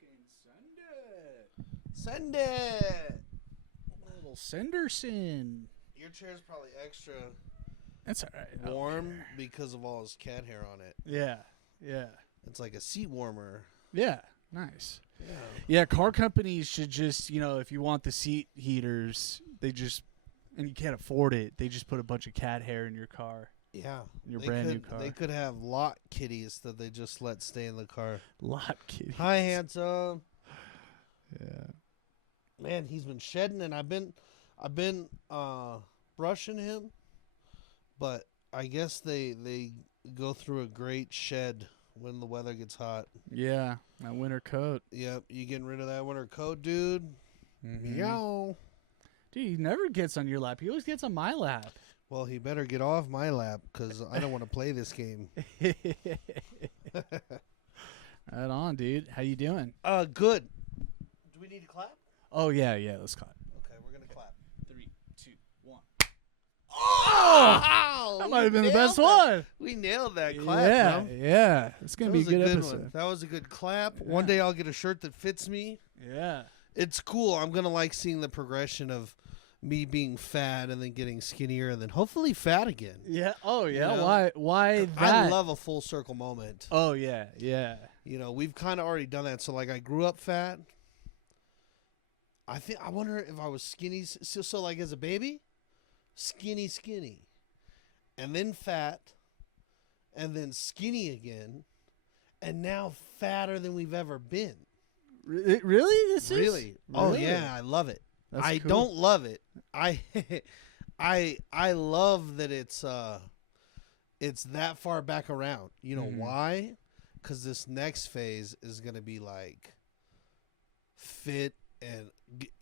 fucking send it. Send it. Little Senderson. Your chair's probably extra That's all right. warm because of all his cat hair on it. Yeah. Yeah. It's like a seat warmer. Yeah. Nice. Yeah. Yeah, car companies should just, if you want the seat heaters, and you can't afford it, they just put a bunch of cat hair in your car. Yeah. In your brand new car. They could have lot kitties that they just let stay in the car. Lot kitties. Hi, handsome. Yeah. Man, he's been shedding, and I've been brushing him, but I guess they go through a great shed when the weather gets hot. Yeah, that winter coat. Yep, you getting rid of that winter coat, dude? Mm-hmm. Meow. Dude, he never gets on your lap. He always gets on my lap. Well, he better get off my lap because I don't want to play this game. Right on, dude. How you doing? Good. Do we need to clap? Oh, yeah, let's clap. Okay, we're going to clap. 3, 2, 1. Oh! That might have been the best one. We nailed that clap, bro. Yeah. It's going to be a good episode. One. That was a good clap. Yeah. One day I'll get a shirt that fits me. Yeah. It's cool. I'm going to like seeing the progression of me being fat and then getting skinnier and then hopefully fat again. Yeah. Oh, yeah. You know? Why that? I love a full circle moment. Oh, yeah. Yeah. We've kind of already done that. So, like, I grew up fat. I wonder if I was skinny. So like, as a baby, skinny. And then fat. And then skinny again. And now fatter than we've ever been. Really? This is? Really? Oh, yeah. I love it. I cool. don't love it. I love that it's that far back around. You know why? Because this next phase is gonna be like fit and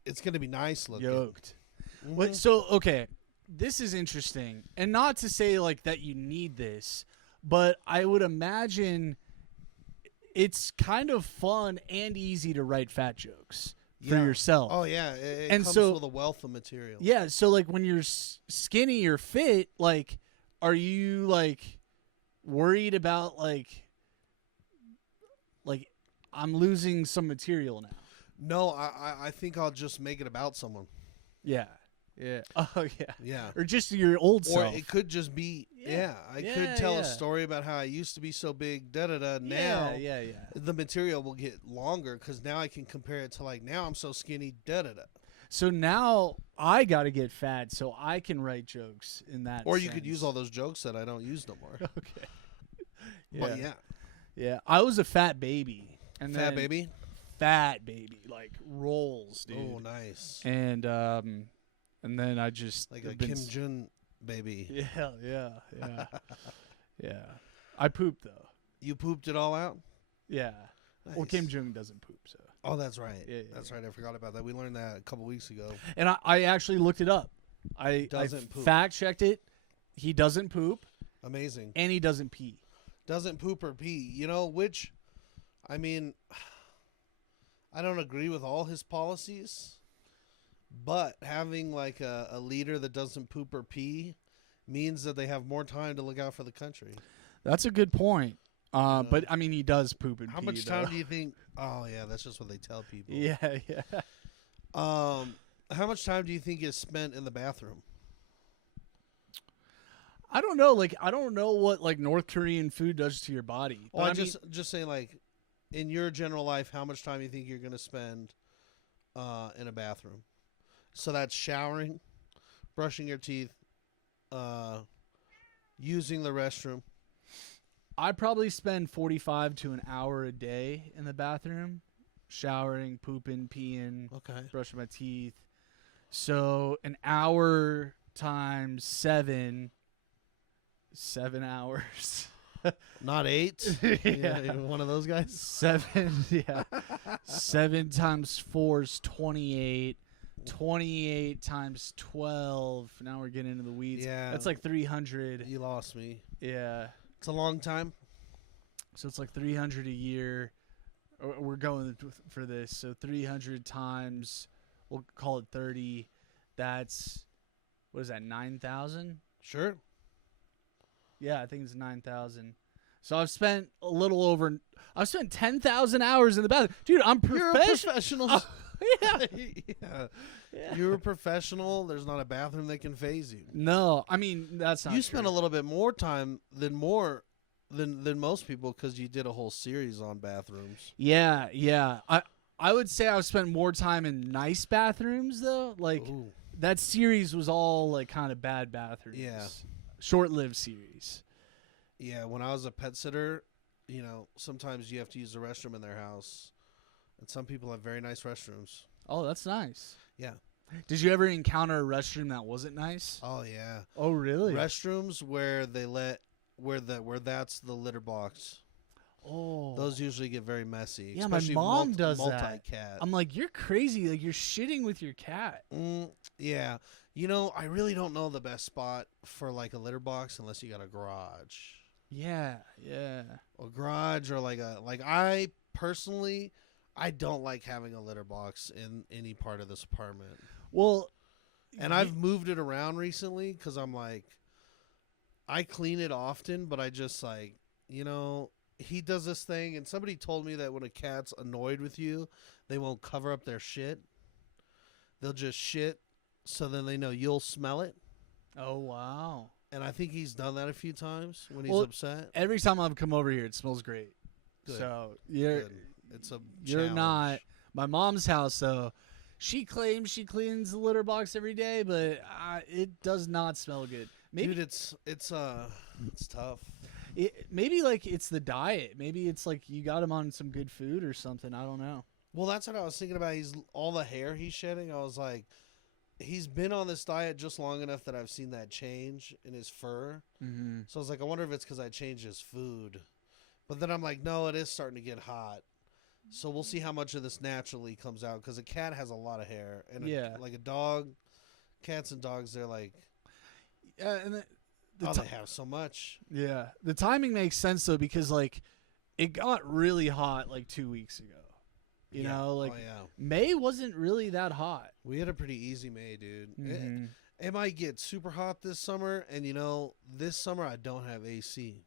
it's gonna be nice looking. Yoked. Mm-hmm. Wait, so okay, this is interesting, and not to say like that you need this, but I would imagine it's kind of fun and easy to write fat jokes. For yourself. Oh, yeah. It and comes so, with a wealth of material. Yeah, so, like, when you're skinny or fit, like, are you, like, worried about, like, I'm losing some material now? No, I think I'll just make it about someone. Yeah. Yeah. Oh, yeah. Yeah. Or just your old self. Or it could just be, I could tell a story about how I used to be so big, Now, the material will get longer because now I can compare it to, like, now I'm so skinny, So now I got to get fat so I can write jokes in that Or you sense. could use all those jokes that I don't use no more. Okay. But yeah. Yeah. I was a fat baby. Fat baby? Fat baby. Like rolls, dude. Oh, nice. And then I just like a Kim Jun baby. Yeah. Yeah. I pooped though. You pooped it all out? Yeah. Nice. Well, Kim Jong doesn't poop, so. Oh, that's right. Yeah, that's right. I forgot about that. We learned that a couple weeks ago. And I actually looked it up. I fact checked it. He doesn't poop. Amazing. And he doesn't pee. Doesn't poop or pee. Which, I mean, I don't agree with all his policies. But having like a leader that doesn't poop or pee means that they have more time to look out for the country. That's a good point. But I mean, he does poop and pee. How much time do you think? Oh yeah, that's just what they tell people. Yeah. How much time do you think is spent in the bathroom? I don't know. Like, I don't know what like North Korean food does to your body. Well, just saying, like, in your general life, how much time do you think you're going to spend in a bathroom? So that's showering, brushing your teeth, using the restroom. I probably spend 45 to an hour a day in the bathroom, showering, pooping, peeing, brushing my teeth. So an hour times 7 hours. Not 8? Yeah, one of those guys? 7, yeah. 7 times 4 is 28. 28 times 12. Now we're getting into the weeds. Yeah. That's like 300. You lost me. Yeah. It's a long time. So it's like 300 a year. We're going for this. So 300 times, we'll call it 30. That's, what is that, 9,000? Sure. Yeah, I think it's 9,000. So I've spent a little over I've spent 10,000 hours in the bathroom. Dude, I'm You're a professional. Yeah. Yeah. You're a professional. There's not a bathroom that can phase you. No, I mean, that's not You true. spent a little bit more time than most people because you did a whole series on bathrooms. Yeah. I would say I've spent more time in nice bathrooms though. Like Ooh. that series was all like kind of bad bathrooms. Yeah. Short-lived series. Yeah, when I was a pet sitter, sometimes you have to use the restroom in their house. And some people have very nice restrooms. Oh, that's nice. Yeah. Did you ever encounter a restroom that wasn't nice? Oh yeah. Oh really? Restrooms where that's the litter box. Oh. Those usually get very messy. Yeah, my mom does that. Multi-cat. I'm like, you're crazy. Like you're shitting with your cat. Yeah. I really don't know the best spot for like a litter box unless you got a garage. Yeah. A garage or I personally, I don't like having a litter box in any part of this apartment. Well, and I've moved it around recently because I'm like, I clean it often, but I just like, he does this thing, and somebody told me that when a cat's annoyed with you, they won't cover up their shit. They'll just shit, so then they know you'll smell it. Oh, wow. And I think he's done that a few times when he's upset. Every time I've come over here, it smells great. Good. So It's a you're challenge. not my mom's house. So she claims she cleans the litter box every day, but it does not smell good. Maybe, dude, it's tough. Maybe like it's the diet. Maybe it's like you got him on some good food or something. I don't know. Well, that's what I was thinking about. He's all the hair he's shedding. I was like, he's been on this diet just long enough that I've seen that change in his fur. Mm-hmm. So I was like, I wonder if it's because I changed his food. But then I'm like, no, it is starting to get hot. So we'll see how much of this naturally comes out because a cat has a lot of hair, and like a dog, cats and dogs, they're like, and they have so much. Yeah, the timing makes sense though because like it got really hot like 2 weeks ago. You know, like May wasn't really that hot. We had a pretty easy May, dude. Mm-hmm. It might get super hot this summer, and this summer I don't have AC.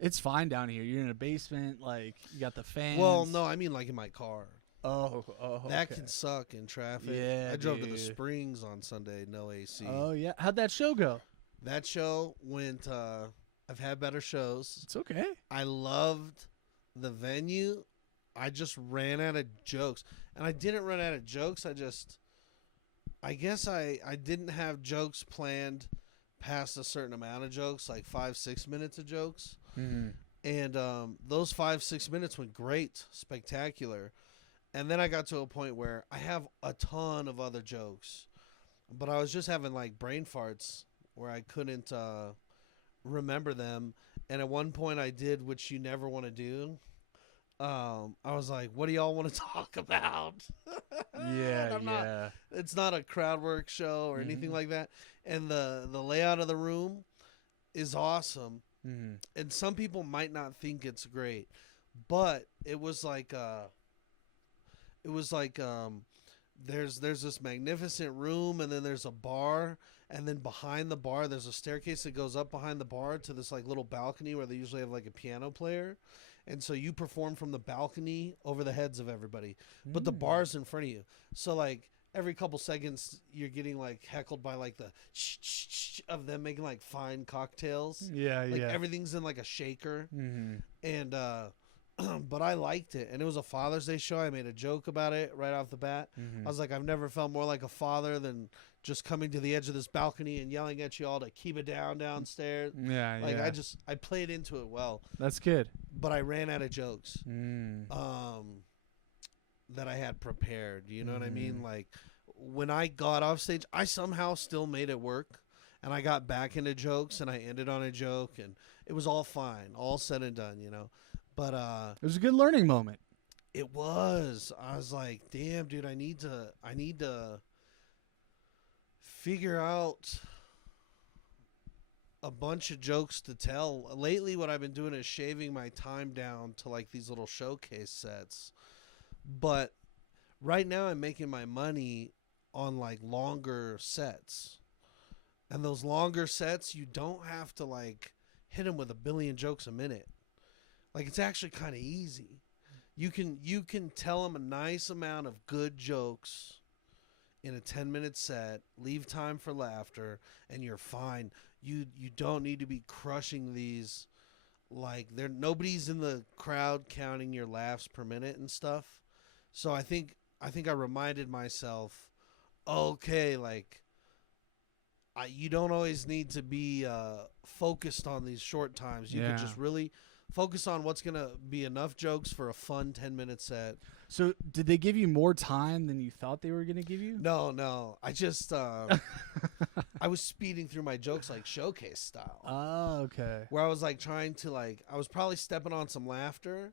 It's fine down here. You're in a basement, like you got the fans. Well, no, I mean like in my car. Oh, that okay. can suck in traffic. Yeah, I drove to the Springs on Sunday, no AC. Oh yeah, how'd that show go? That show went. I've had better shows. It's okay. I loved the venue. I just ran out of jokes, and I didn't run out of jokes. I guess I didn't have jokes planned past a certain amount of jokes, like 5-6 minutes of jokes. Mm-hmm. And those 5-6 minutes went great, spectacular. And then I got to a point where I have a ton of other jokes, but I was just having like brain farts where I couldn't remember them. And at one point I did, which you never want to do. I was like, what do y'all want to talk about? Yeah. It's not a crowd work show or anything like that. And the layout of the room is awesome. Mm-hmm. And some people might not think it's great, but it was like there's this magnificent room, and then there's a bar, and then behind the bar there's a staircase that goes up behind the bar to this like little balcony where they usually have like a piano player. And so you perform from the balcony over the heads of everybody, but the bar's in front of you. So like every couple seconds you're getting like heckled by like the shh of them making like fine cocktails. Yeah. Everything's in like a shaker. Mm-hmm. And but I liked it, and it was a Father's Day show. I made a joke about it right off the bat. Mm-hmm. I was like, I've never felt more like a father than just coming to the edge of this balcony and yelling at you all to keep it downstairs. Yeah. I played into it well. That's good. But I ran out of jokes that I had prepared. You know what I mean? Like when I got off stage, I somehow still made it work, and I got back into jokes, and I ended on a joke, and it was all fine, all said and done. But it was a good learning moment. It was. I was like, damn, dude, I need to figure out a bunch of jokes to tell. Lately, what I've been doing is shaving my time down to like these little showcase sets. But right now I'm making my money on like longer sets. And those longer sets, you don't have to like hit them with a billion jokes a minute. Like, it's actually kind of easy. You can tell them a nice amount of good jokes in a 10-minute set, leave time for laughter, and you're fine. You don't need to be crushing these. Like, nobody's in the crowd counting your laughs per minute and stuff. So I think I reminded myself, okay, like, you don't always need to be focused on these short times. You can just really focus on what's going to be enough jokes for a fun 10-minute set. So did they give you more time than you thought they were going to give you? No. I just, I was speeding through my jokes like showcase style. Oh, okay. Where I was like trying to I was probably stepping on some laughter,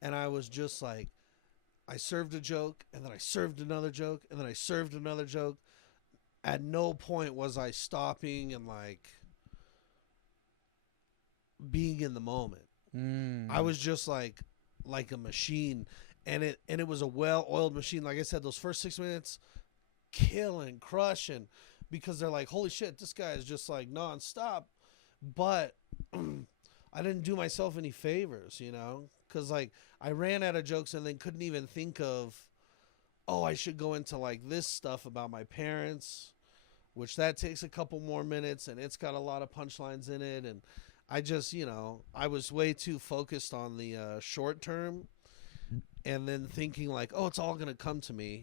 and I was just like, I served a joke, and then I served another joke, and then I served another joke. At no point was I stopping and like being in the moment. I was just like a machine, and it was a well-oiled machine. Like I said, those first 6 minutes, killing, crushing, because they're like, holy shit, this guy is just like nonstop. But I didn't do myself any favors, because like I ran out of jokes and then couldn't even think of, oh, I should go into like this stuff about my parents, which that takes a couple more minutes, and it's got a lot of punchlines in it. And I just, I was way too focused on the short term, and then thinking like, oh, it's all going to come to me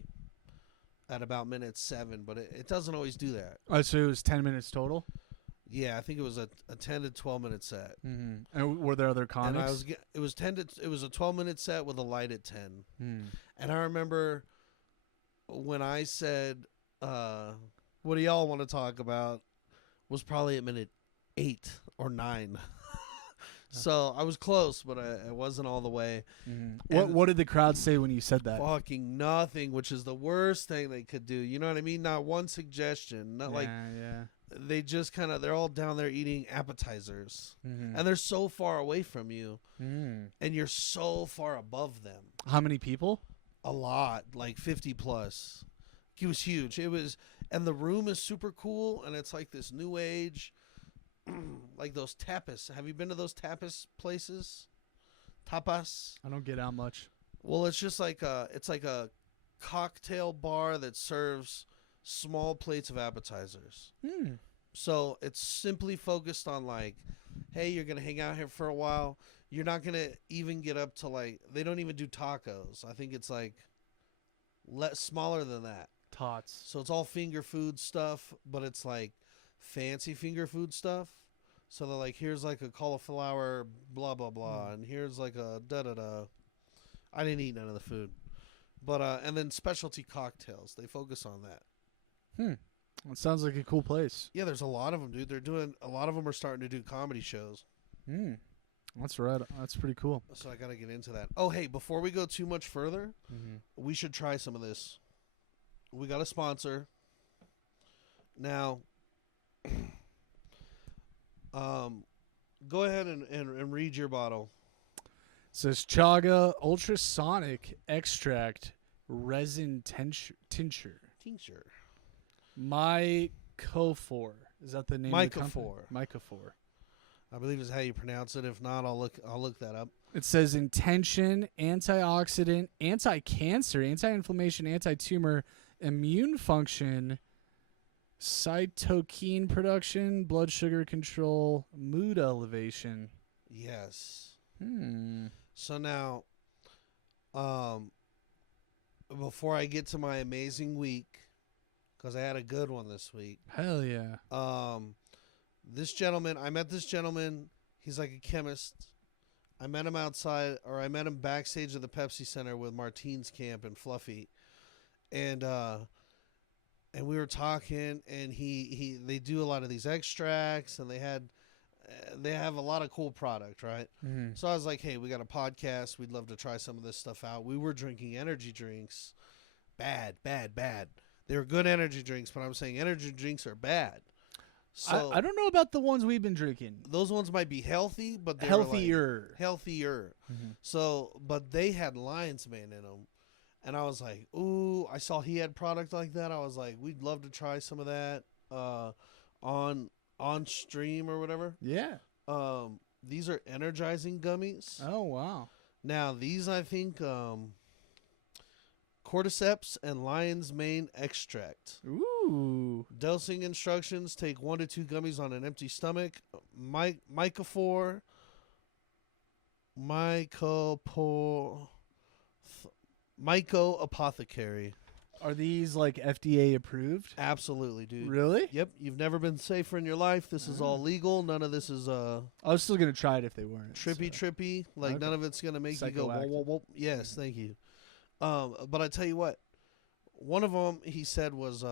at about minute 7, but it doesn't always do that. Oh, so it was 10 minutes total? Yeah, I think it was a 10 to 12 minute set. Mm-hmm. And were there other comics? And it was a 12-minute set with a light at 10. And I remember when I said, what do y'all want to talk about, was probably at minute 8 or 9. So I was close, but I wasn't all the way. What did the crowd say when you said that? Fucking nothing, which is the worst thing they could do. You know what I mean? Not one suggestion. Not they just they're all down there eating appetizers. And they're so far away from you. And you're so far above them. How many people? A lot, like 50 plus. It was huge. And the room is super cool, and it's like this new age, like those tapas. Have you been to those tapas places? Tapas? I don't get out much. Well, it's just like it's like a cocktail bar that serves small plates of appetizers. So it's simply focused on like, hey, you're gonna hang out here for a while. You're not gonna even get up to like, they don't even do tacos. I think it's like smaller than that. Tots. So it's all finger food stuff, but it's like fancy finger food stuff. So they're like, here's like a cauliflower blah blah blah, and here's like a da da da. I didn't eat none of the food, but and then specialty cocktails. They focus on that. It sounds like a cool place. Yeah, there's a lot of them, dude. They're doing a lot of them are starting to do comedy shows. That's right. That's pretty cool. So I gotta get into that. Oh, hey, before we go too much further, we should try some of this. We got a sponsor. Now, go ahead and read your bottle. It says Chaga Ultrasonic Extract Resin Tincture. Mycophor. Is that the name of the company? Mycophor. I believe is how you pronounce it. If not, I'll look that up. It says intention, antioxidant, anti-cancer, anti-inflammation, anti-tumor, immune function, cytokine production, blood sugar control, mood elevation. Yes. So now, before I get to my amazing week, because I had a good one this week. Hell yeah. I met this gentleman. He's like a chemist. I met him I met him backstage at the Pepsi Center with Martine's camp and Fluffy. And we were talking, and they do a lot of these extracts, and they have a lot of cool product, right? So I was like, hey, we got a podcast. We'd love to try some of this stuff out. We were drinking energy drinks. Bad. They were good energy drinks, but I'm saying energy drinks are bad. So I don't know about the ones we've been drinking. Those ones might be healthy, but they're healthier. So, but they had lion's mane in them. And I was like, ooh, I saw he had product like that. I was like, we'd love to try some of that on stream or whatever. Yeah. These are energizing gummies. Oh, wow. Now, these, I think, cordyceps and lion's mane extract. Ooh. Dosing instructions: take 1 to 2 gummies on an empty stomach. Myco Apothecary. Are these like FDA approved? Absolutely, dude. Really? Yep. You've never been safer in your life. This is all legal. None of this is I was still gonna try it if they weren't. trippy. Like none of it's gonna make you go whoa, whoa, whoa. Yes, thank you. But I tell you what, one of them he said was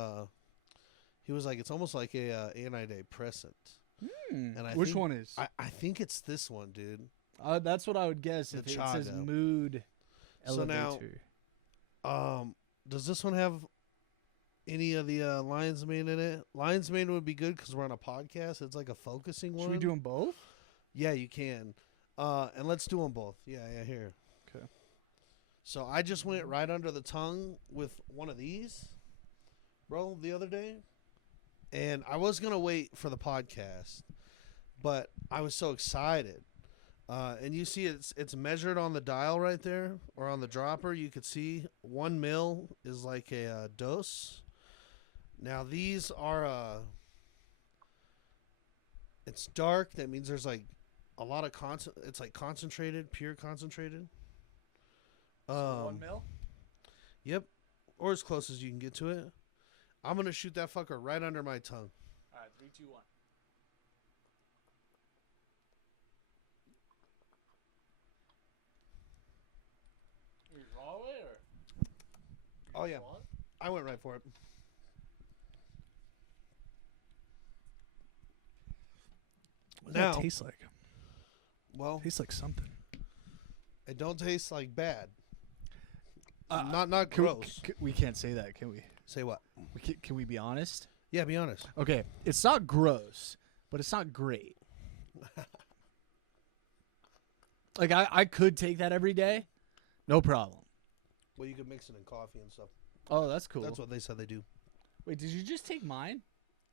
he was like, it's almost like a antidepressant. And which one is? I think it's this one, dude. That's what I would guess. If it says mood elevator. So now, does this one have any of the lion's mane in it? Lion's mane would be good because we're on a podcast. It's like a focusing one. Should we do them both? Yeah, you can. And let's do them both. Yeah, here. Okay. So I just went right under the tongue with one of these, bro, the other day. And I was going to wait for the podcast, but I was so excited. And you see it's measured on the dial right there, or on the dropper. You could see 1 mil is like a dose. Now these are it's dark. That means there's like a lot of it's like concentrated, pure concentrated. So 1 mil? Yep, or as close as you can get to it. I'm gonna shoot that fucker right under my tongue. All right, 3, 2, 1. You raw it or? Oh yeah, I went right for it. What does that taste like? Well, tastes like something. It don't taste like bad. Not gross. We can't say that, can we? Say what? Can we be honest? Yeah, be honest. Okay, it's not gross, but it's not great. Like I could take that every day, no problem. Well, you could mix it in coffee and stuff. Oh, that's cool. That's what they said they do. Wait, did you just take mine?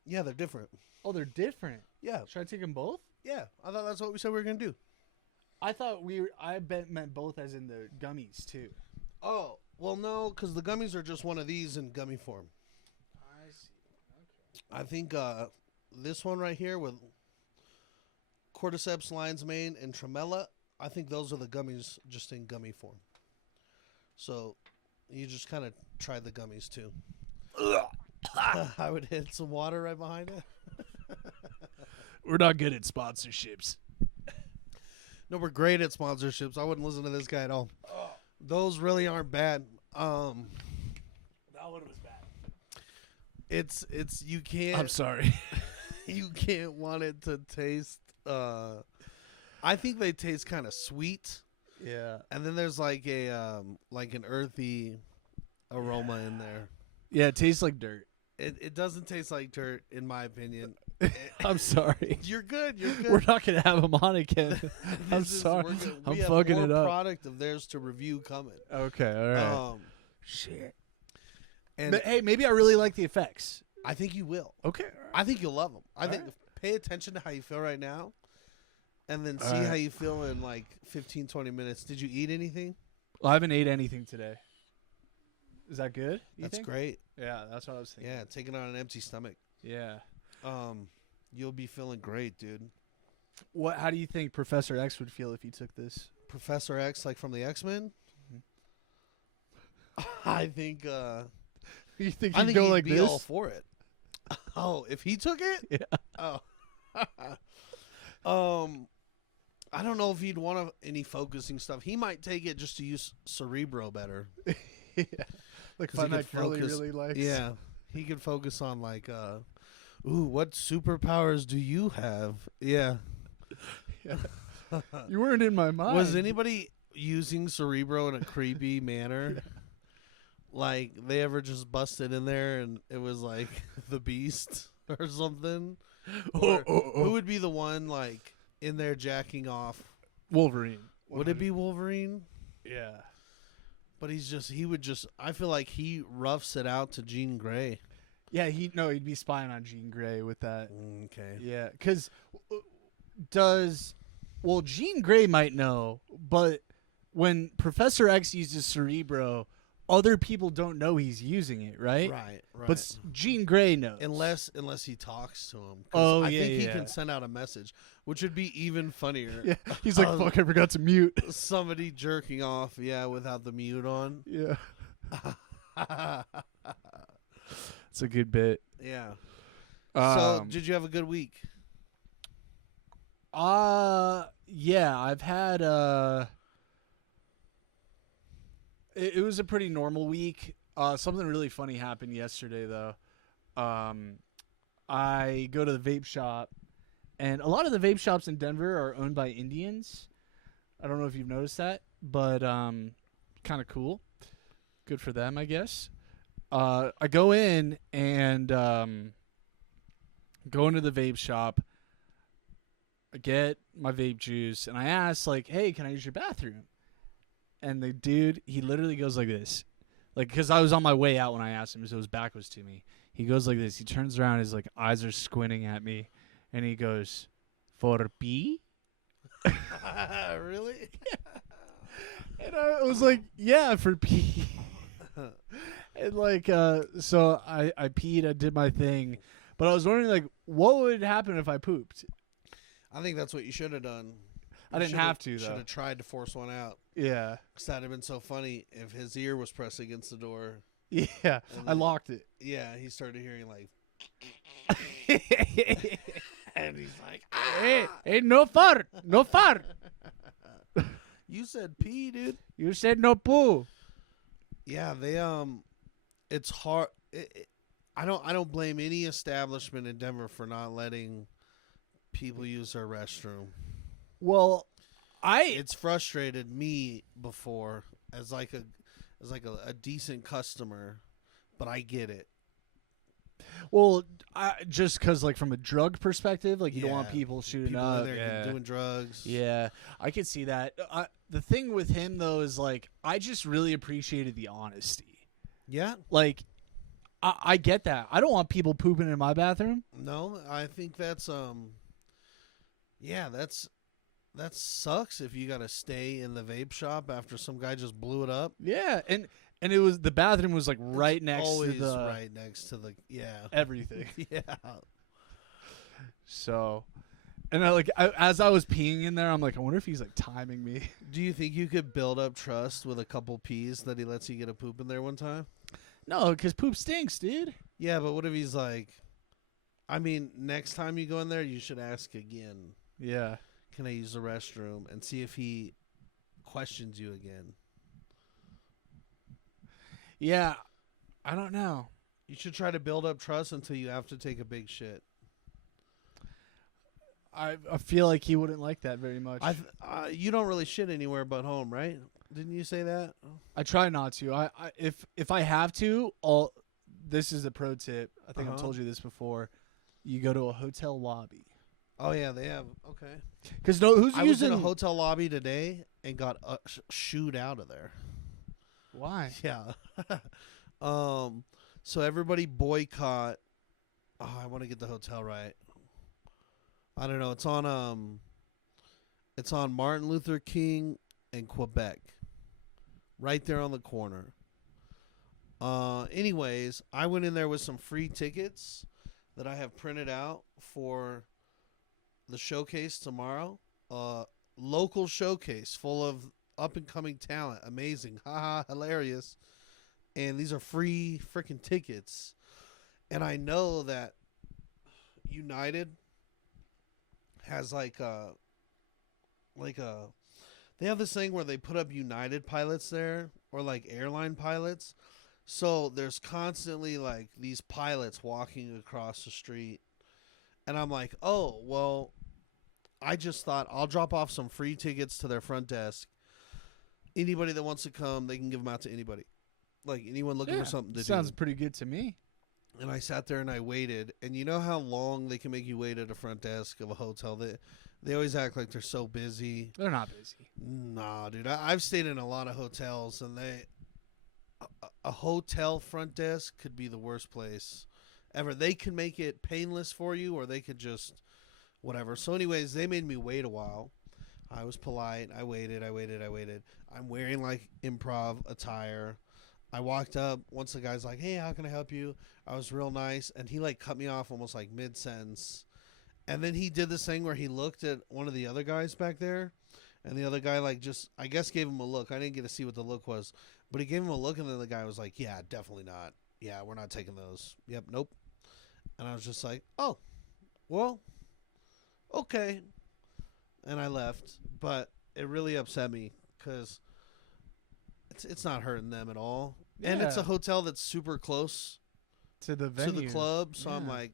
Yeah, they're different. Oh, they're different. Yeah. Should I take them both? Yeah, I thought that's what we said we were gonna do. I thought I meant both as in the gummies too. Oh, well, no, because the gummies are just one of these in gummy form. I see. Okay. I think this one right here with cordyceps, lion's mane, and tremella, I think those are the gummies just in gummy form. So you just kind of try the gummies too. I would hit some water right behind it. We're not good at sponsorships. No, we're great at sponsorships. I wouldn't listen to this guy at all. Oh. Those really aren't bad. That one was bad. It's you can't. I'm sorry. You can't want it to taste. I think they taste kind of sweet. Yeah. And then there's like a like an earthy aroma in there. Yeah, it tastes like dirt. It doesn't taste like dirt, in my opinion. I'm sorry. You're good. You're good. We're not gonna have them on again. I'm sorry. I'm fucking it up. Product of theirs to review coming. Okay. All right. Shit. And but, hey, maybe I really like the effects. I think you will. Okay. Right. I think you'll love them. I think pay attention to how you feel right now, and then see how you feel in like 15, 20 minutes. Did you eat anything? Well, I haven't ate anything today. Is that good? That's great. Yeah, that's what I was thinking. Yeah, taking on an empty stomach. Yeah. You'll be feeling great, dude. How do you think Professor X would feel if he took this? Professor X, like from the X-Men? Mm-hmm. I think. You think he'd go like this? All for it. Oh, if he took it? Yeah. Oh. I don't know if he'd want any focusing stuff. He might take it just to use Cerebro better. Yeah. Like find that girl he really likes. Yeah. He could focus on like, ooh, what superpowers do you have? Yeah. Yeah. You weren't in my mind. Was anybody using Cerebro in a creepy manner? Yeah. Like, they ever just busted in there and it was like the Beast or something? Or who would be the one, like, in there jacking off? Wolverine. Would it be Wolverine? Yeah. But he would just, I feel like he roughs it out to Jean Grey. Yeah, he'd be spying on Jean Grey with that. Okay. Yeah, because does Well, Jean Grey might know, but when Professor X uses Cerebro, other people don't know he's using it, right? Right. But Jean Grey knows. Unless he talks to him. Oh, I yeah, think he yeah. can send out a message, which would be even funnier. Yeah. He's like, fuck, I forgot to mute. Somebody jerking off, without the mute on. Yeah. It's a good bit. Yeah. So, did you have a good week? Yeah, I've had it was a pretty normal week. Something really funny happened yesterday though. I go to the vape shop, and a lot of the vape shops in Denver are owned by Indians. I don't know if you've noticed that, but kind of cool. Good for them, I guess. I go in and go into the vape shop. I get my vape juice, and I ask, like, hey, can I use your bathroom? And the dude, he literally goes like this. Like, because I was on my way out when I asked him, so his back was to me. He goes like this. He turns around, his, like, eyes are squinting at me, and he goes, for pee? Really? And I was like, yeah, for pee. And, like, so I peed, I did my thing. But I was wondering, like, what would happen if I pooped? I think that's what you should have done. I didn't have to, though. Should have tried to force one out. Yeah. Because that would have been so funny if his ear was pressed against the door. Yeah, I locked it. Yeah, he started hearing, like... and he's like, hey, no fart. No fart. You said pee, dude. You said no poo. Yeah, they, it's hard. I don't blame any establishment in Denver for not letting people use their restroom. Well, it's frustrated me before as like a decent customer, but I get it. Well, just because, like, from a drug perspective, like, you don't want people shooting people up. in there doing drugs. Yeah, I could see that. The thing with him, though, is, like, I just really appreciated the honesty. Yeah. Like, I get that. I don't want people pooping in my bathroom. No, I think that's, that sucks if you got to stay in the vape shop after some guy just blew it up. Yeah, and it was, the bathroom was, like, right next to the... right next to the, everything. Yeah. So, and as I was peeing in there, I'm like, I wonder if he's, like, timing me. Do you think you could build up trust with a couple pees that he lets you get a poop in there one time? No, because poop stinks, dude. Yeah, but what if he's like, I mean, next time you go in there, you should ask again. Yeah. Can I use the restroom? And see if he questions you again. Yeah, I don't know. You should try to build up trust until you have to take a big shit. I feel like he wouldn't like that very much. You don't really shit anywhere but home, right? Didn't you say that? I try not to. If I have to, this is a pro tip. I think I've told you this before. You go to a hotel lobby. Oh yeah, they have. Okay. Because I was in a hotel lobby today and got shooed out of there. Why? Yeah. So everybody boycott. Oh, I want to get the hotel right. I don't know. It's on Martin Luther King and Quebec. Right there on the corner. Anyways, I went in there with some free tickets that I have printed out for the showcase tomorrow. Local showcase full of up-and-coming talent. Amazing. Haha, hilarious. And these are free freaking tickets. And I know that United has they have this thing where they put up United pilots there, or like airline pilots. So there's constantly like these pilots walking across the street. And I'm like, oh, well, I just thought I'll drop off some free tickets to their front desk. Anybody that wants to come, they can give them out to anybody. Like anyone looking for something to do. Sounds pretty good to me. And I sat there and I waited. And you know how long they can make you wait at a front desk of a hotel? They always act like they're so busy. They're not busy. Nah, dude. I've stayed in a lot of hotels, and a hotel front desk could be the worst place ever. They can make it painless for you, or they could just whatever. So anyways, they made me wait a while. I was polite. I waited. I'm wearing like improv attire. I walked up. Once the guy's like, "Hey, how can I help you?" I was real nice, and he like cut me off almost like mid sentence. And then he did this thing where he looked at one of the other guys back there, and the other guy like just I guess gave him a look. I didn't get to see what the look was, but he gave him a look, and then the guy was like, "Yeah, definitely not. Yeah, we're not taking those. Yep, nope." And I was just like, "Oh, well, okay." And I left, but it really upset me because it's not hurting them at all, and it's a hotel that's super close to the venue, to the club. So I'm like,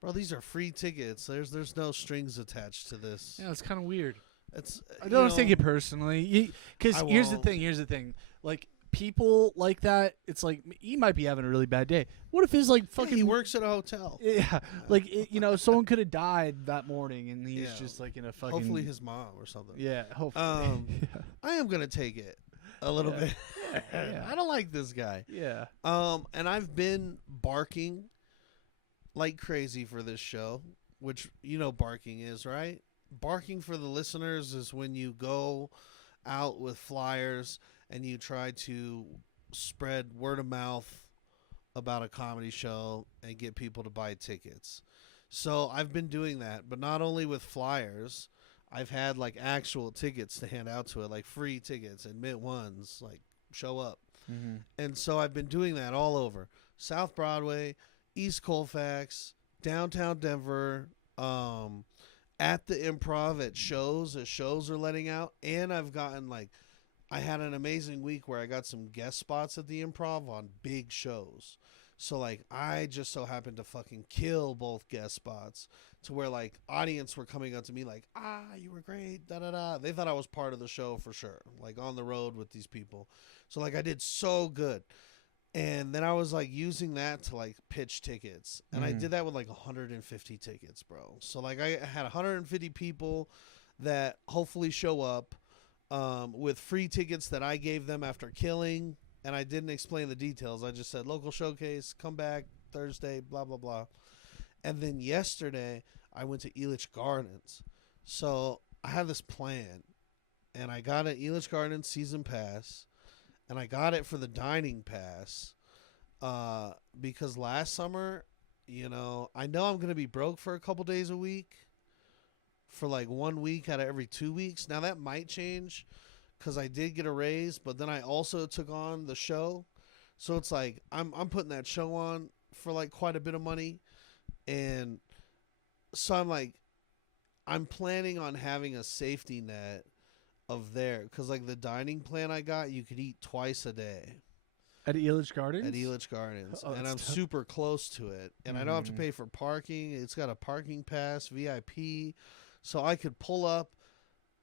bro, these are free tickets. There's no strings attached to this. Yeah, it's kind of weird. I don't take it personally, because here's the thing. Like, people like that, it's like, he might be having a really bad day. What if his like fucking he works at a hotel? Yeah, like someone could have died that morning, and he's just like in a fucking. Hopefully his mom or something. Yeah, hopefully. I am gonna take it a little bit. Yeah. I don't like this guy. Yeah. And I've been barking like crazy for this show, which barking is, right? Barking for the listeners is when you go out with flyers and you try to spread word of mouth about a comedy show and get people to buy tickets. So I've been doing that, but not only with flyers. I've had like actual tickets to hand out to it, like free tickets, admit ones, like show up. Mm-hmm. And so I've been doing that all over South Broadway, East Colfax, downtown Denver, at the Improv as shows are letting out. And I've gotten I had an amazing week where I got some guest spots at the Improv on big shows. So I just so happened to fucking kill both guest spots to where audience were coming up to me like, you were great, da da da. They thought I was part of the show for sure, on the road with these people. So I did so good. And then I was using that to pitch tickets. And I did that with 150 tickets, bro. So I had 150 people that hopefully show up with free tickets that I gave them after killing. And I didn't explain the details. I just said local showcase, come back Thursday, blah, blah, blah. And then yesterday I went to Elitch Gardens. So I had this plan. And I got an Elitch Gardens season pass. And I got it for the dining pass because last summer, I know I'm going to be broke for a couple days a week for 1 week out of every 2 weeks. Now that might change because I did get a raise, but then I also took on the show. So it's I'm putting that show on for quite a bit of money. And so I'm planning on having a safety net of there, because the dining plan I got, you could eat twice a day at Elitch Gardens. And I'm super close to it, and I don't have to pay for parking. It's got a parking pass, VIP, so I could pull up.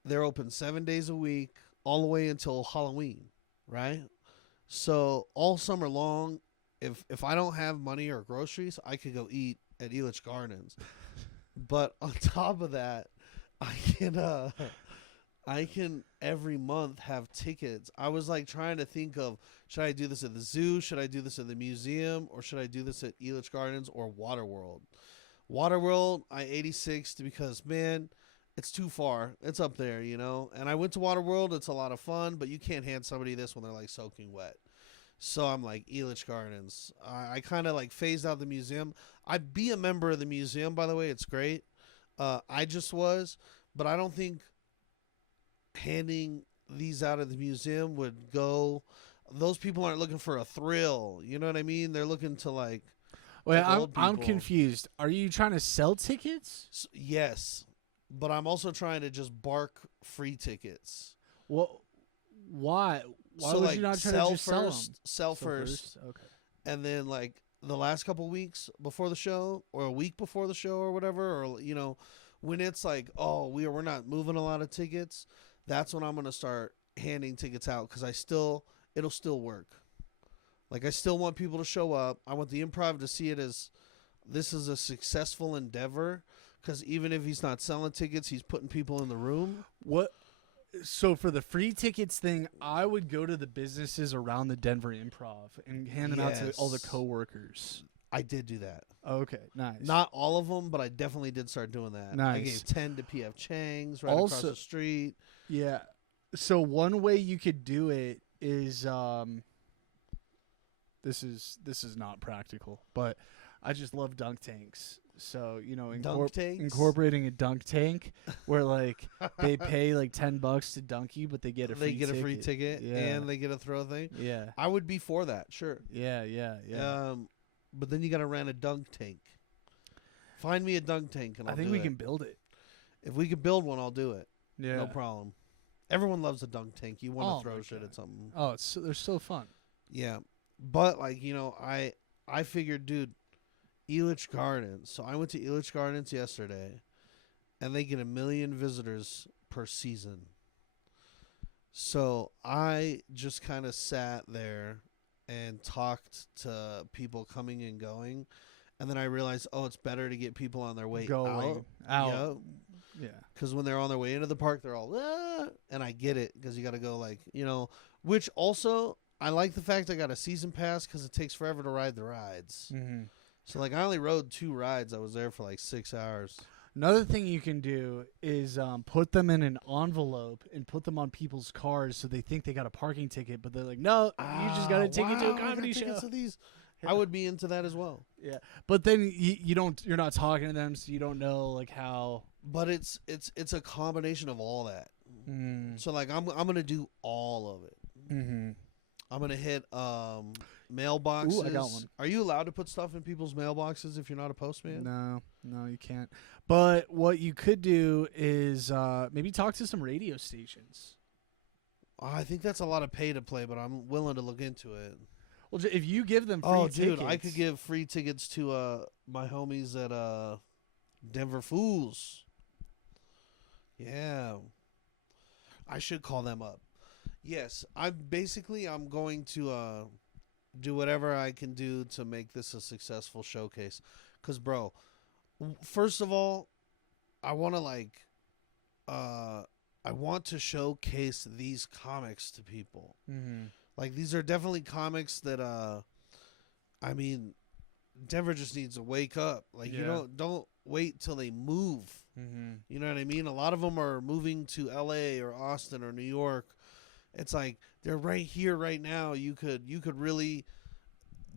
They're open 7 days a week, all the way until Halloween, right? So all summer long, if I don't have money or groceries, I could go eat at Elitch Gardens. But on top of that, I can every month have tickets. I was trying to think of, should I do this at the zoo? Should I do this at the museum? Or should I do this at Elitch Gardens or Waterworld? Waterworld, I 86'd because, man, it's too far. It's up there, And I went to Waterworld. It's a lot of fun, but you can't hand somebody this when they're soaking wet. So I'm Elitch Gardens. I kind of phased out the museum. I'd be a member of the museum, by the way. It's great. I just was, but I don't think handing these out of the museum would go. Those people aren't looking for a thrill. You know what I mean? They're looking to Wait, I'm confused. Are you trying to sell tickets? Yes, but I'm also trying to just bark free tickets. Well, why? Why would you not try to just sell them? Sell first. Okay. And then the last couple weeks before the show, or a week before the show, or whatever, or when it's we're not moving a lot of tickets. That's when I'm going to start handing tickets out, because it'll still work. I still want people to show up. I want the Improv to see it as this is a successful endeavor, because even if he's not selling tickets, he's putting people in the room. What? So for the free tickets thing, I would go to the businesses around the Denver Improv and hand them out to all the coworkers. I did do that. Okay, nice. Not all of them, but I definitely did start doing that. Nice. I gave 10 to PF Chang's right across the street. Yeah. So one way you could do it is this is not practical, but I just love dunk tanks. So, incorporating a dunk tank where like they pay like $10 to dunk you, but they get a free ticket and they get a throw thing. Yeah. I would be for that, sure. Yeah. But then you got to rent a dunk tank. Find me a dunk tank and I think we can build it. If we could build one, I'll do it. Yeah. No problem. Everyone loves a dunk tank. You want to throw shit at something. Oh, they're so fun. Yeah. But like, I figured, dude, Elitch Gardens. So I went to Elitch Gardens yesterday, and they get 1 million visitors per season. So I just kind of sat there and talked to people coming and going, and then I realized, it's better to get people on their way out. Yeah. Because when they're on their way into the park, they're all, and I get it, because you got to go which also, I like the fact I got a season pass because it takes forever to ride the rides. Mm-hmm. So, I only rode 2 rides. I was there for 6 hours. Another thing you can do is put them in an envelope and put them on people's cars so they think they got a parking ticket, but they're like, no, you just got a ticket to a comedy show. Of these. Yeah. I would be into that as well. Yeah, but then you're not talking to them, so you don't know how. But it's a combination of all that. Mm. So I'm gonna do all of it. Mm-hmm. I'm gonna hit mailboxes. Ooh, I got one. Are you allowed to put stuff in people's mailboxes if you're not a postman? No, you can't. But what you could do is maybe talk to some radio stations. I think that's a lot of pay to play, but I'm willing to look into it. Well, if you give them free tickets. I could give free tickets to my homies at Denver Fools. Yeah. I should call them up. Yes, I'm going to do whatever I can do to make this a successful showcase. Because, bro, first of all, I want to showcase these comics to people. Mm-hmm. These are definitely comics that, Denver just needs to wake up. You don't wait till they move. Mm-hmm. You know what I mean? A lot of them are moving to L.A. or Austin or New York. It's they're right here, right now. You could really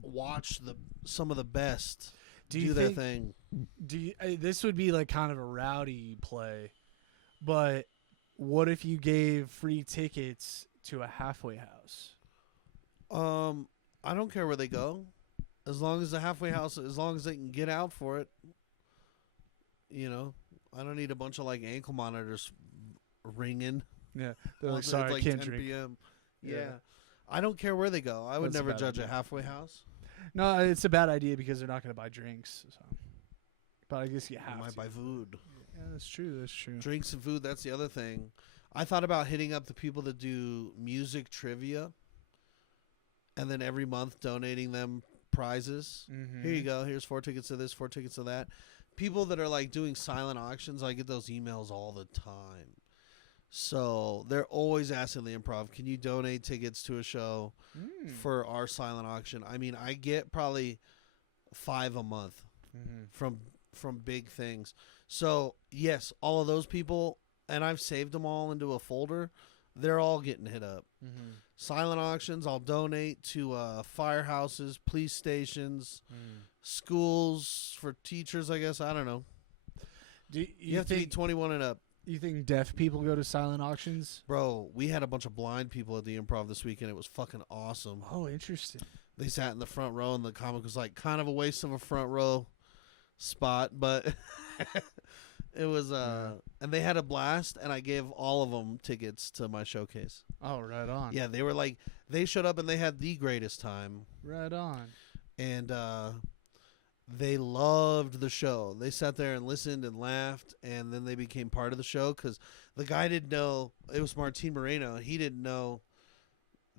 watch some of the best do their thing. This would be kind of a rowdy play, but what if you gave free tickets to a halfway house? I don't care where they go, as long as the halfway house, as long as they can get out for it. I don't need a bunch of ankle monitors ringing. Yeah, they're sorry, I can't 10 drink. PM. Yeah. I don't care where they go. I would never judge a halfway house. No, it's a bad idea because they're not going to buy drinks. So. But I guess you have to. Might buy food. Yeah, that's true. Drinks and food, that's the other thing. I thought about hitting up the people that do music trivia and then every month donating them prizes. Mm-hmm. Here you go. Here's 4 tickets to this, 4 tickets to that. People that are doing silent auctions, I get those emails all the time. So they're always asking the Improv, can you donate tickets to a show for our silent auction? I get probably 5 a month from big things. So yes, all of those people, and I've saved them all into a folder. They're all getting hit up. Mm-hmm. Silent auctions, I'll donate to firehouses, police stations, schools for teachers, I guess. I don't know. You have to be 21 and up. You think deaf people go to silent auctions? Bro, we had a bunch of blind people at the Improv this weekend. It was fucking awesome. Oh, interesting. They sat in the front row, and the comic was kind of a waste of a front row spot, but it was, and they had a blast, and I gave all of them tickets to my showcase. Oh, right on. Yeah, they were they showed up, and they had the greatest time. Right on. And, they loved the show. They sat there and listened and laughed, and then they became part of the show because the guy didn't know. It was Martin Moreno. He didn't know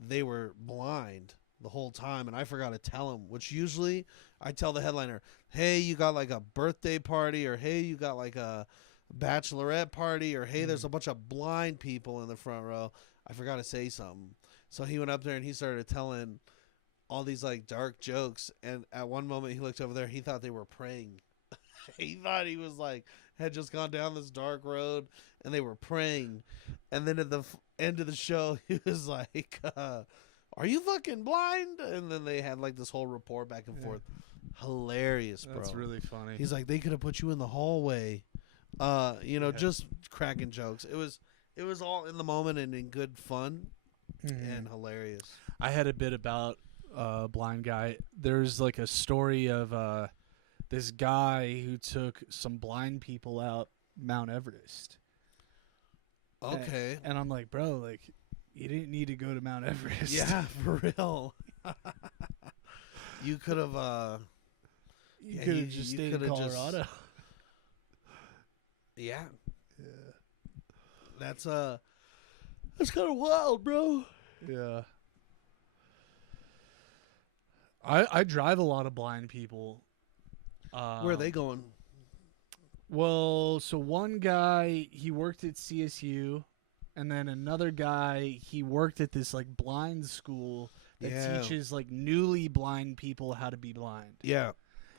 they were blind the whole time, and I forgot to tell him, which usually I tell the headliner, hey, you got a birthday party, or hey, you got a bachelorette party, or hey, there's a bunch of blind people in the front row. I forgot to say something. So he went up there and he started telling all these like dark jokes, and at one moment he looked over there, he thought they were praying. He thought he was like had just gone down this dark road and they were praying, and then at the end of the show he was like, are you fucking blind? And then they had like this whole rapport back and forth. Hilarious, bro. That's really funny. He's like, they could have put you in the hallway. Just cracking jokes. It was all in the moment and in good fun and hilarious. I had a bit about blind guy. There's like a story of this guy who took some blind people out Mount Everest. Okay. And I'm like, bro, like, you didn't need to go to Mount Everest. Yeah, for real. You could have. You could have just stayed in Colorado. Yeah. That's kind of wild, bro. Yeah. I drive a lot of blind people. Where are they going? Well, so one guy, he worked at CSU, and then another guy, he worked at this like blind school that teaches like newly blind people how to be blind. Yeah.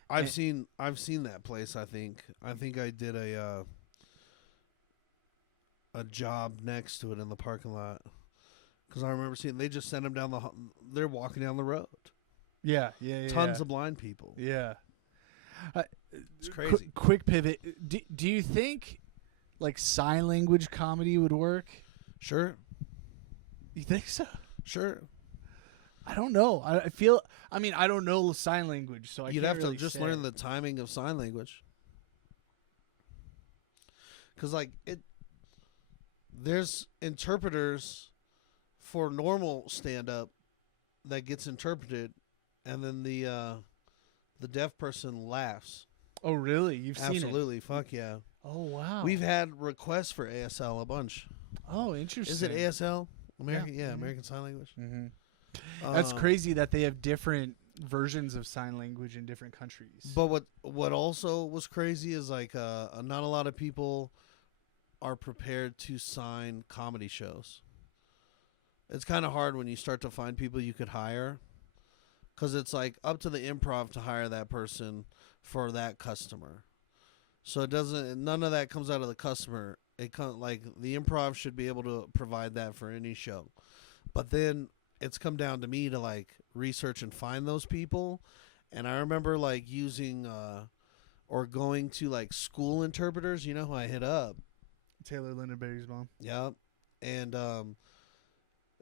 I've seen that place, I think. I did a job next to it in the parking lot. Cuz I remember seeing they just sent them down they're walking down the road. Yeah. Tons of blind people. Yeah. It's crazy. Quick pivot. Do you think like sign language comedy would work? Sure. You think so? Sure. I don't know. I don't know sign language, so You'd have to really just learn the timing of sign language. Cuz like there's interpreters for normal stand up that gets interpreted, and then the deaf person laughs. Oh, really? You've seen it? Absolutely. Fuck yeah. Oh, wow. We've had requests for ASL a bunch. Oh, interesting. Is it ASL? American, Yeah. American Sign Language. Mm-hmm. That's crazy that they have different versions of sign language in different countries. But what also was crazy is like not a lot of people are prepared to sign comedy shows. It's kind of hard when you start to find people you could hire, because it's like up to the improv to hire that person for that customer. So none of that comes out of the customer. It like the improv should be able to provide that for any show. But then it's come down to me to like research and find those people. And I remember like using or going to like school interpreters. You know who I hit up? Taylor Lindenberry's mom. Yep. And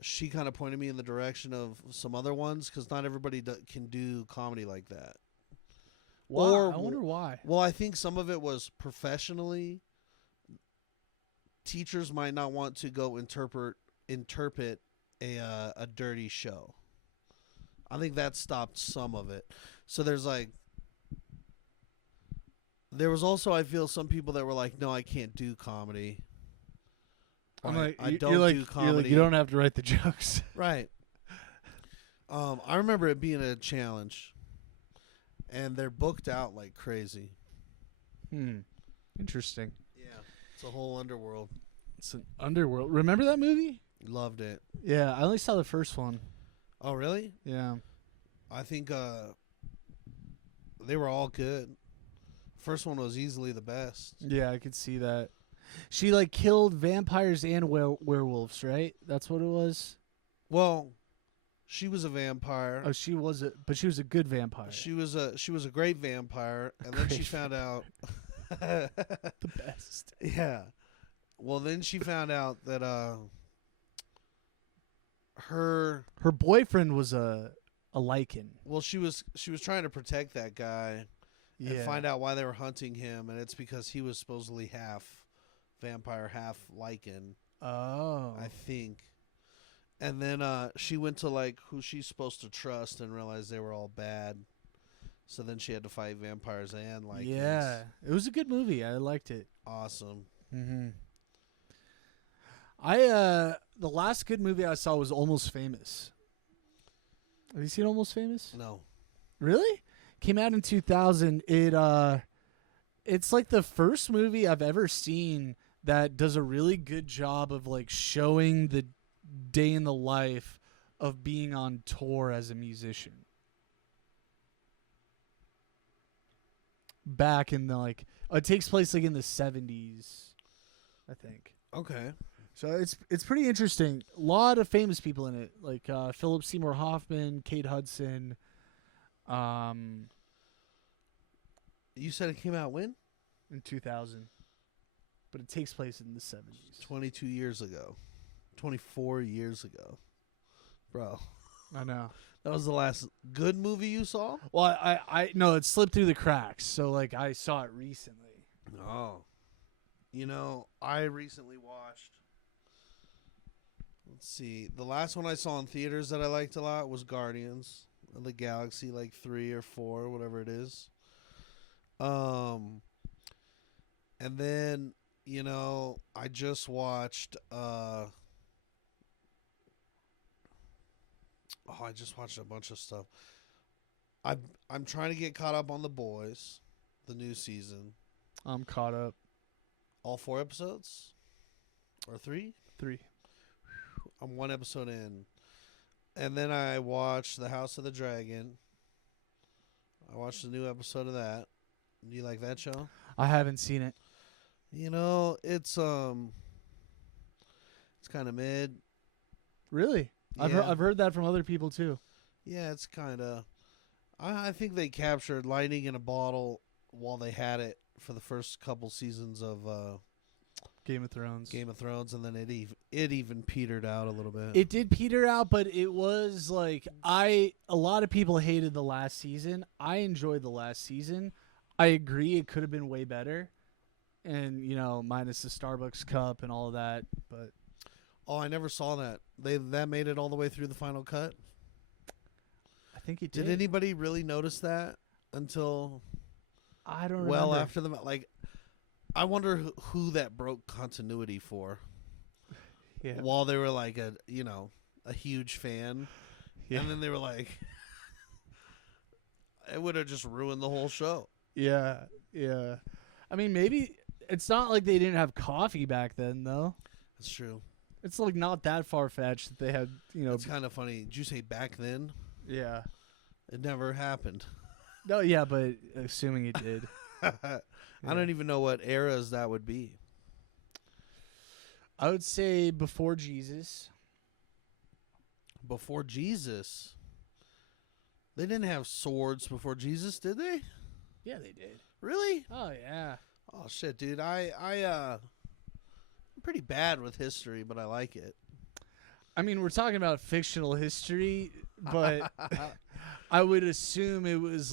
she kind of pointed me in the direction of some other ones, because not everybody can do comedy like that. Wow, I wonder why. Well, I think some of it was professionally. Teachers might not want to go interpret a dirty show. I think that stopped some of it. So there was also, I feel, some people that were like, no, I can't do comedy. I'm like, I don't do comedy. You don't have to write the jokes. Right. I remember it being a challenge, and they're booked out like crazy. Interesting. Yeah. It's a whole underworld. It's an underworld. Remember that movie? Loved it. Yeah, I only saw the first one. Oh, really? Yeah. I think they were all good. First one was easily the best. Yeah, I could see that. She like killed vampires and werewolves, right? That's what it was. Well, she was a vampire. Oh, she was a good vampire. She was a great vampire, and then she found out the best. Yeah. Well, then she found out that her boyfriend was a lichen. Well, she was trying to protect that guy and find out why they were hunting him, and it's because he was supposedly half vampire, half lichen. Oh. I think. And then she went to like who she's supposed to trust and realized they were all bad. So then she had to fight vampires and lichens. Yeah. It was a good movie. I liked it. Awesome. Mm-hmm. The last good movie I saw was Almost Famous. Have you seen Almost Famous? No. Really? Came out in 2000. It's like the first movie I've ever seen that does a really good job of like showing the day in the life of being on tour as a musician. Back in the it takes place in the 70s, I think. Okay. So it's pretty interesting. A lot of famous people in it, like Philip Seymour Hoffman, Kate Hudson. You said it came out when? In 2000, but it takes place in the 70s. 22 years ago. 24 years ago. Bro. I know. That was the last good movie you saw? Well, I no, it slipped through the cracks. So I saw it recently. Oh. I recently watched. Let's see. The last one I saw in theaters that I liked a lot was Guardians of the Galaxy, 3 or 4, whatever it is. And then, I just watched I just watched a bunch of stuff. I'm trying to get caught up on The Boys, the new season. I'm caught up. All 4 episodes? Or 3? 3. I'm 1 episode in. And then I watched The House of the Dragon. I watched a new episode of that. Do you like that show? I haven't seen it. It's kind of mid. Really? Yeah. I've heard that from other people too. Yeah, it's kind of. I think they captured lightning in a bottle while they had it for the first couple seasons of Game of Thrones. And then it even petered out a little bit. It did peter out, but it was a lot of people hated the last season. I enjoyed the last season. I agree it could have been way better. And, minus the Starbucks cup and all of that, but oh, I never saw that. That made it all the way through the final cut? I think it did. Did anybody really notice that until I don't remember. Well after the I wonder who that broke continuity for. Yeah. While they were a huge fan. Yeah. And then they were it would have just ruined the whole show. Yeah. Yeah. I mean, maybe it's not like they didn't have coffee back then, though. That's true. It's not that far-fetched that they had, It's kind of funny. Did you say back then? Yeah. It never happened. No, yeah, but assuming it did. I don't even know what eras that would be. I would say before Jesus. Before Jesus? They didn't have swords before Jesus, did they? Yeah, they did. Really? Oh, yeah. Oh, shit, dude. I'm pretty bad with history, but I like it. I mean, we're talking about fictional history, but I would assume it was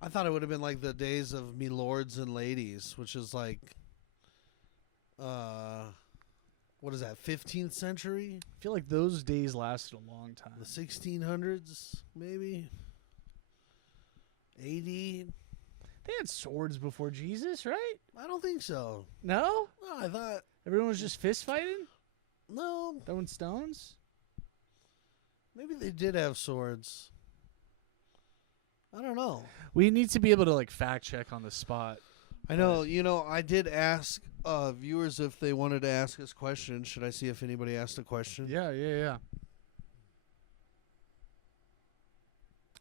I thought it would have been the days of me lords and ladies, which is what is that, 15th century? I feel like those days lasted a long time. The 1600s, maybe? 80? They had swords before Jesus, right? I don't think so. No? No, I thought... Everyone was just fist fighting? No. Throwing stones? Maybe they did have swords. I don't know. We need to be able to fact check on the spot. I know. I did ask viewers if they wanted to ask us questions. Should I see if anybody asked a question? Yeah.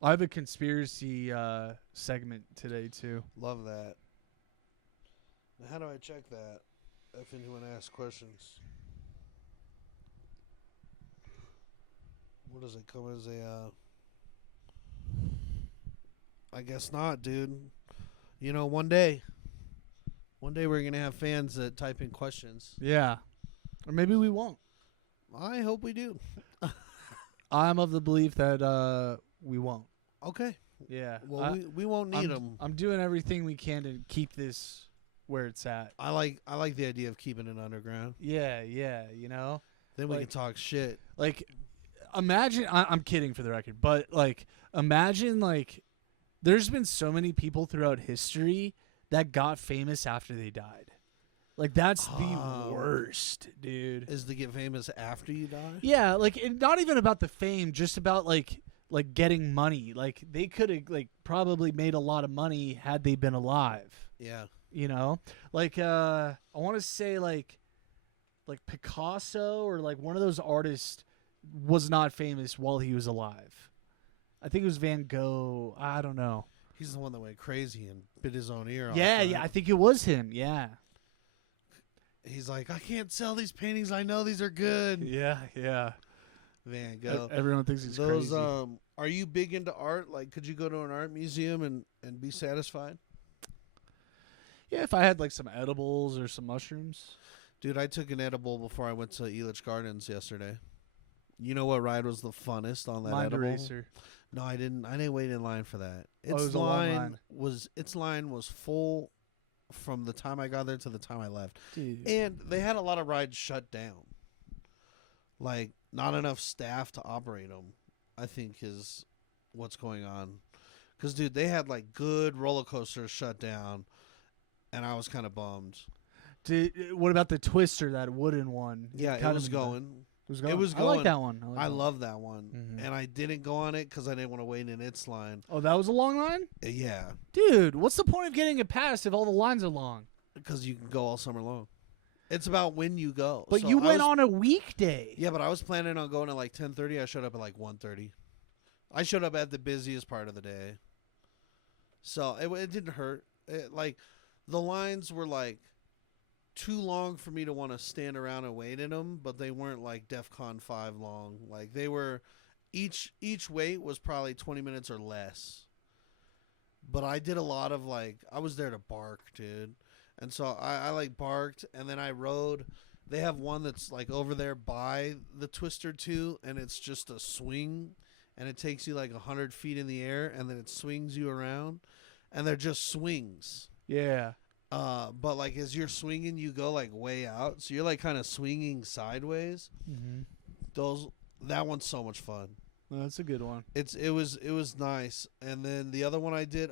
I have a conspiracy segment today, too. Love that. Now, how do I check that? If anyone asks questions. What does it come as a... I guess not, dude. One day we're going to have fans that type in questions. Yeah. Or maybe we won't. I hope we do. I'm of the belief that we won't. Okay. Yeah. Well, we won't need them. I'm doing everything we can to keep this where it's at. I like the idea of keeping it underground. Yeah. Then we can talk shit. Imagine, I'm kidding for the record, but imagine there's been so many people throughout history that got famous after they died. That's the worst, dude. Is to get famous after you die? Yeah, not even about the fame, just about getting money. They could have probably made a lot of money had they been alive. Yeah. I want to say like Picasso or like one of those artists was not famous while he was alive. I think it was Van Gogh. I don't know. He's the one that went crazy and bit his own ear off. Yeah, right? yeah, I think it was him. Yeah. He's like, I can't sell these paintings. I know these are good. Yeah, yeah. Van Gogh. Everyone thinks he's crazy. Are you big into art? Like, could you go to an art museum and be satisfied? Yeah, if I had like some edibles or some mushrooms. Dude, I took an edible before I went to Elitch Gardens yesterday. You know what ride was the funnest on that Mind edible? eraser. No, I didn't. I didn't wait in line for that. It was a long line. Its line was full from the time I got there to the time I left. Dude. And they had a lot of rides shut down. Like, not enough staff to operate them, I think, is what's going on. Because, dude, they had, like, good roller coasters shut down, and I was kind of bummed. What about the Twister, that wooden one? Yeah, it was going. It was going. I like that one. I love that one. Mm-hmm. And I didn't go on it because I didn't want to wait in its line. Oh, that was a long line? Yeah. Dude, what's the point of getting a pass if all the lines are long? Because you can go all summer long. It's about when you go. But so you went on a weekday. Yeah, but I was planning on going at like 10:30. I showed up at like 1:30. I showed up at the busiest part of the day. So it didn't hurt. Like, the lines were like too long for me to want to stand around and wait in them, but they weren't like DEFCON 5 long. Like, they were, each wait was probably 20 minutes or less. But I did a lot of, like, I was there to bark, dude. And so I like barked, and then I rode. They have one that's like over there by the Twister too, and it's just a swing, and it takes you like 100 feet in the air, and then it swings you around, and they're just swings. Yeah. But like as you're swinging, you go like way out, so you're like kind of swinging sideways. Mm-hmm. That one's so much fun. Well, that's a good one. It was nice. And then the other one I did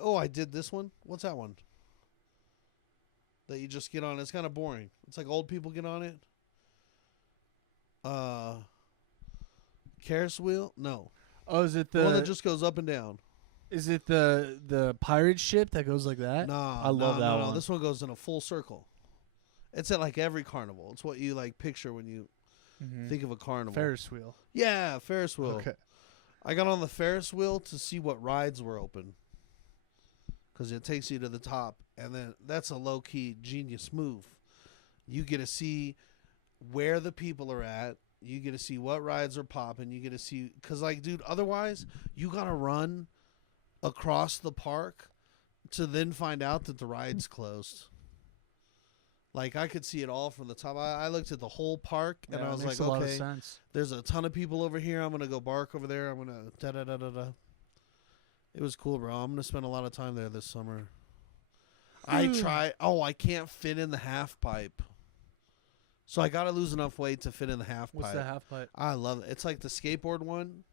this one. What's that one? That you just get on. It's kind of boring. It's like old people get on it. Ferris wheel? No. Oh, is it the one that just goes up and down? Is it the pirate ship that goes like that? Nah, I love that one. This one goes in a full circle. It's at like every carnival. It's what you like picture when you think of a carnival. Ferris wheel. Yeah, Ferris wheel. Okay. I got on the Ferris wheel to see what rides were open. Because it takes you to the top. And then that's a low-key genius move. You get to see where the people are at. You get to see what rides are popping. You get to see... Because, like, dude, otherwise, you got to run across the park to then find out that the ride's closed. Like, I could see it all from the top. I looked at the whole park, and I was like, a lot of okay, sense. there's a ton of people over here. I'm going to go bark over there. I'm going to da-da-da-da-da. It was cool, bro. I'm going to spend a lot of time there this summer. I can't fit in the half pipe. So I got to lose enough weight to fit in the half pipe. What's the half pipe? I love it. It's like the skateboard one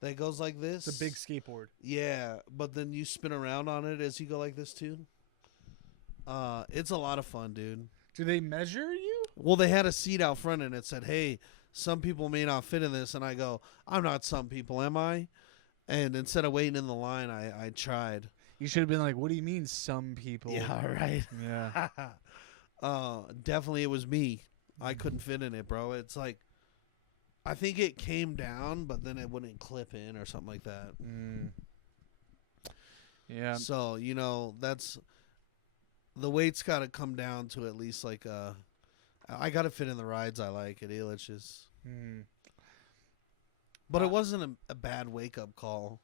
that goes like this. It's a big skateboard. Yeah, but then you spin around on it as you go like this too. It's a lot of fun, dude. Do they measure you? Well, they had a seat out front and it said, hey, some people may not fit in this. And I go, I'm not some people, am I? And instead of waiting in the line, I tried. You should have been like, what do you mean some people? Yeah, right. Yeah. Definitely it was me. I couldn't fit in it, bro. It's like, I think it came down, but then it wouldn't clip in or something like that. Yeah. So, you know, that's, the weight's got to come down to at least like, I got to fit in the rides I like at Elitch's. But it wasn't a bad wake-up call.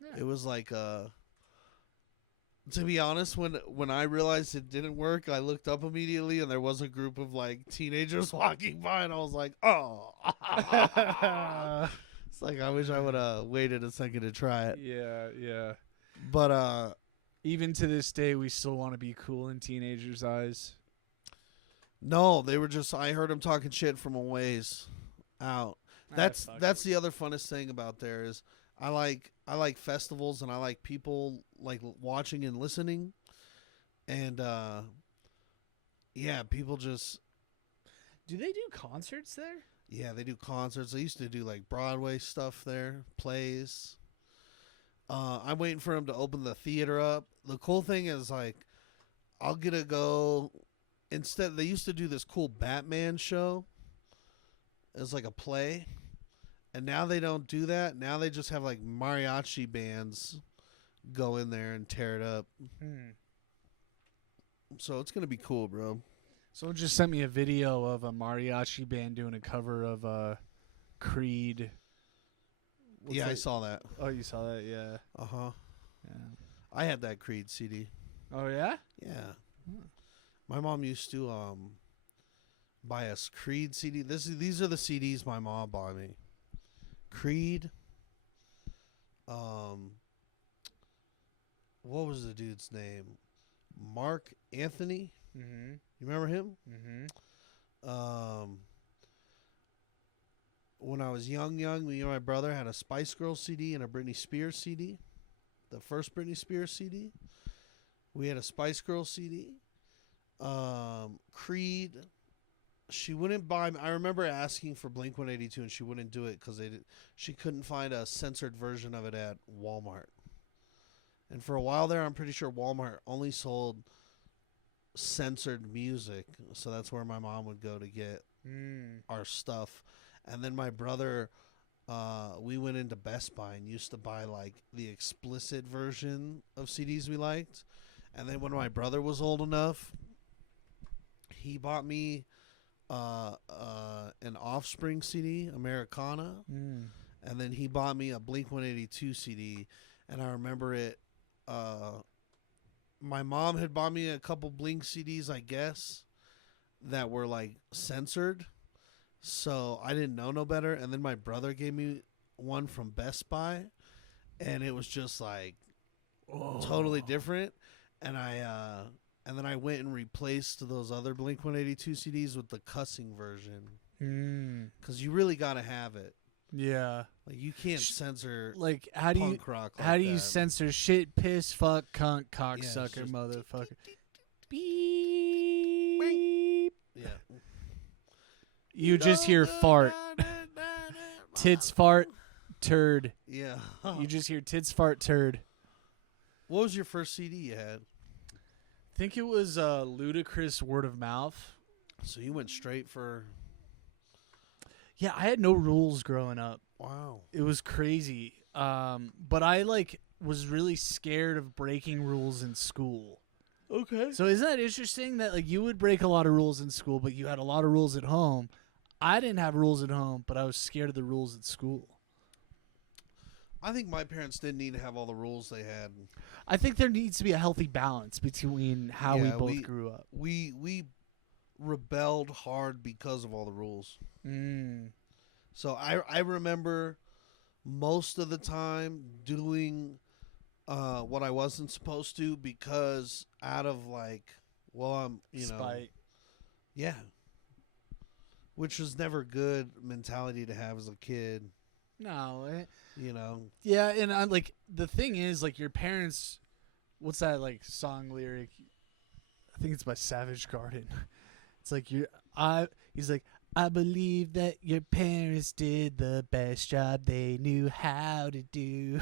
Yeah. It was like, to be honest, when I realized it didn't work, I looked up immediately, and there was a group of, like, teenagers walking by, and I was like, oh. It's like, I wish I would have waited a second to try it. Yeah, yeah. But, even to this day, we still want to be cool in teenagers' eyes. No, they were just, I heard them talking shit from a ways out. That's the other funnest thing about there is I like festivals and I like people like watching and listening, and yeah, people just. Do they do concerts there? Yeah, they do concerts. They used to do like Broadway stuff there, plays. I'm waiting for them to open the theater up. The cool thing is like, I'll get to go instead they used to do this cool Batman show as like a play, and now they don't do that. Now they just have like mariachi bands go in there and tear it up. So it's gonna be cool, bro. Someone just sent me a video of a mariachi band doing a cover of Creed. I saw that. Oh, you saw that? Yeah. Yeah. I had that Creed CD. Oh yeah. Yeah. My mom used to buy us Creed CD. These are the CDs my mom bought me. Creed. What was the dude's name? Mark Anthony. Mm-hmm. You remember him? Mm-hmm. When I was young, me and my brother had a Spice Girls CD and a Britney Spears CD. The first Britney Spears CD. We had a Spice Girls CD. Creed. She wouldn't buy. I remember asking for Blink-182 and she wouldn't do it because she couldn't find a censored version of it at Walmart. And for a while there, I'm pretty sure Walmart only sold censored music, so that's where my mom would go to get our stuff. And then my brother, we went into Best Buy and used to buy like the explicit version of CDs we liked. And then when my brother was old enough, he bought me an Offspring CD, Americana, and then he bought me a Blink-182 CD. And I remember it. My mom had bought me a couple Blink CDs, I guess, that were like censored. So I didn't know no better. And then my brother gave me one from Best Buy, and it was just like totally different. And then I went and replaced those other Blink-182 CDs with the cussing version. Because you really got to have it. Yeah. Like you can't censor like how do you rock like how do you that. censor shit, piss, fuck, cunt, cocksucker, just motherfucker. Beep. Yeah. You just hear fart. Tits fart turd. Yeah. You just hear tits fart turd. What was your first CD you had? I think it was Ludacris Word of Mouth. So you went straight for... Yeah, I had no rules growing up. Wow. It was crazy. But I was really scared of breaking rules in school. Okay. So isn't that interesting that you would break a lot of rules in school, but you had a lot of rules at home? I didn't have rules at home, but I was scared of the rules at school. I think my parents didn't need to have all the rules they had. I think there needs to be a healthy balance between how we both grew up. We rebelled hard because of all the rules. So I remember most of the time doing what I wasn't supposed to because out of I'm spite. Yeah. Which was never good mentality to have as a kid. No. Yeah, and I'm the thing is your parents. What's that song lyric? I think it's by Savage Garden. It's he's like, I believe that your parents did the best job they knew how to do.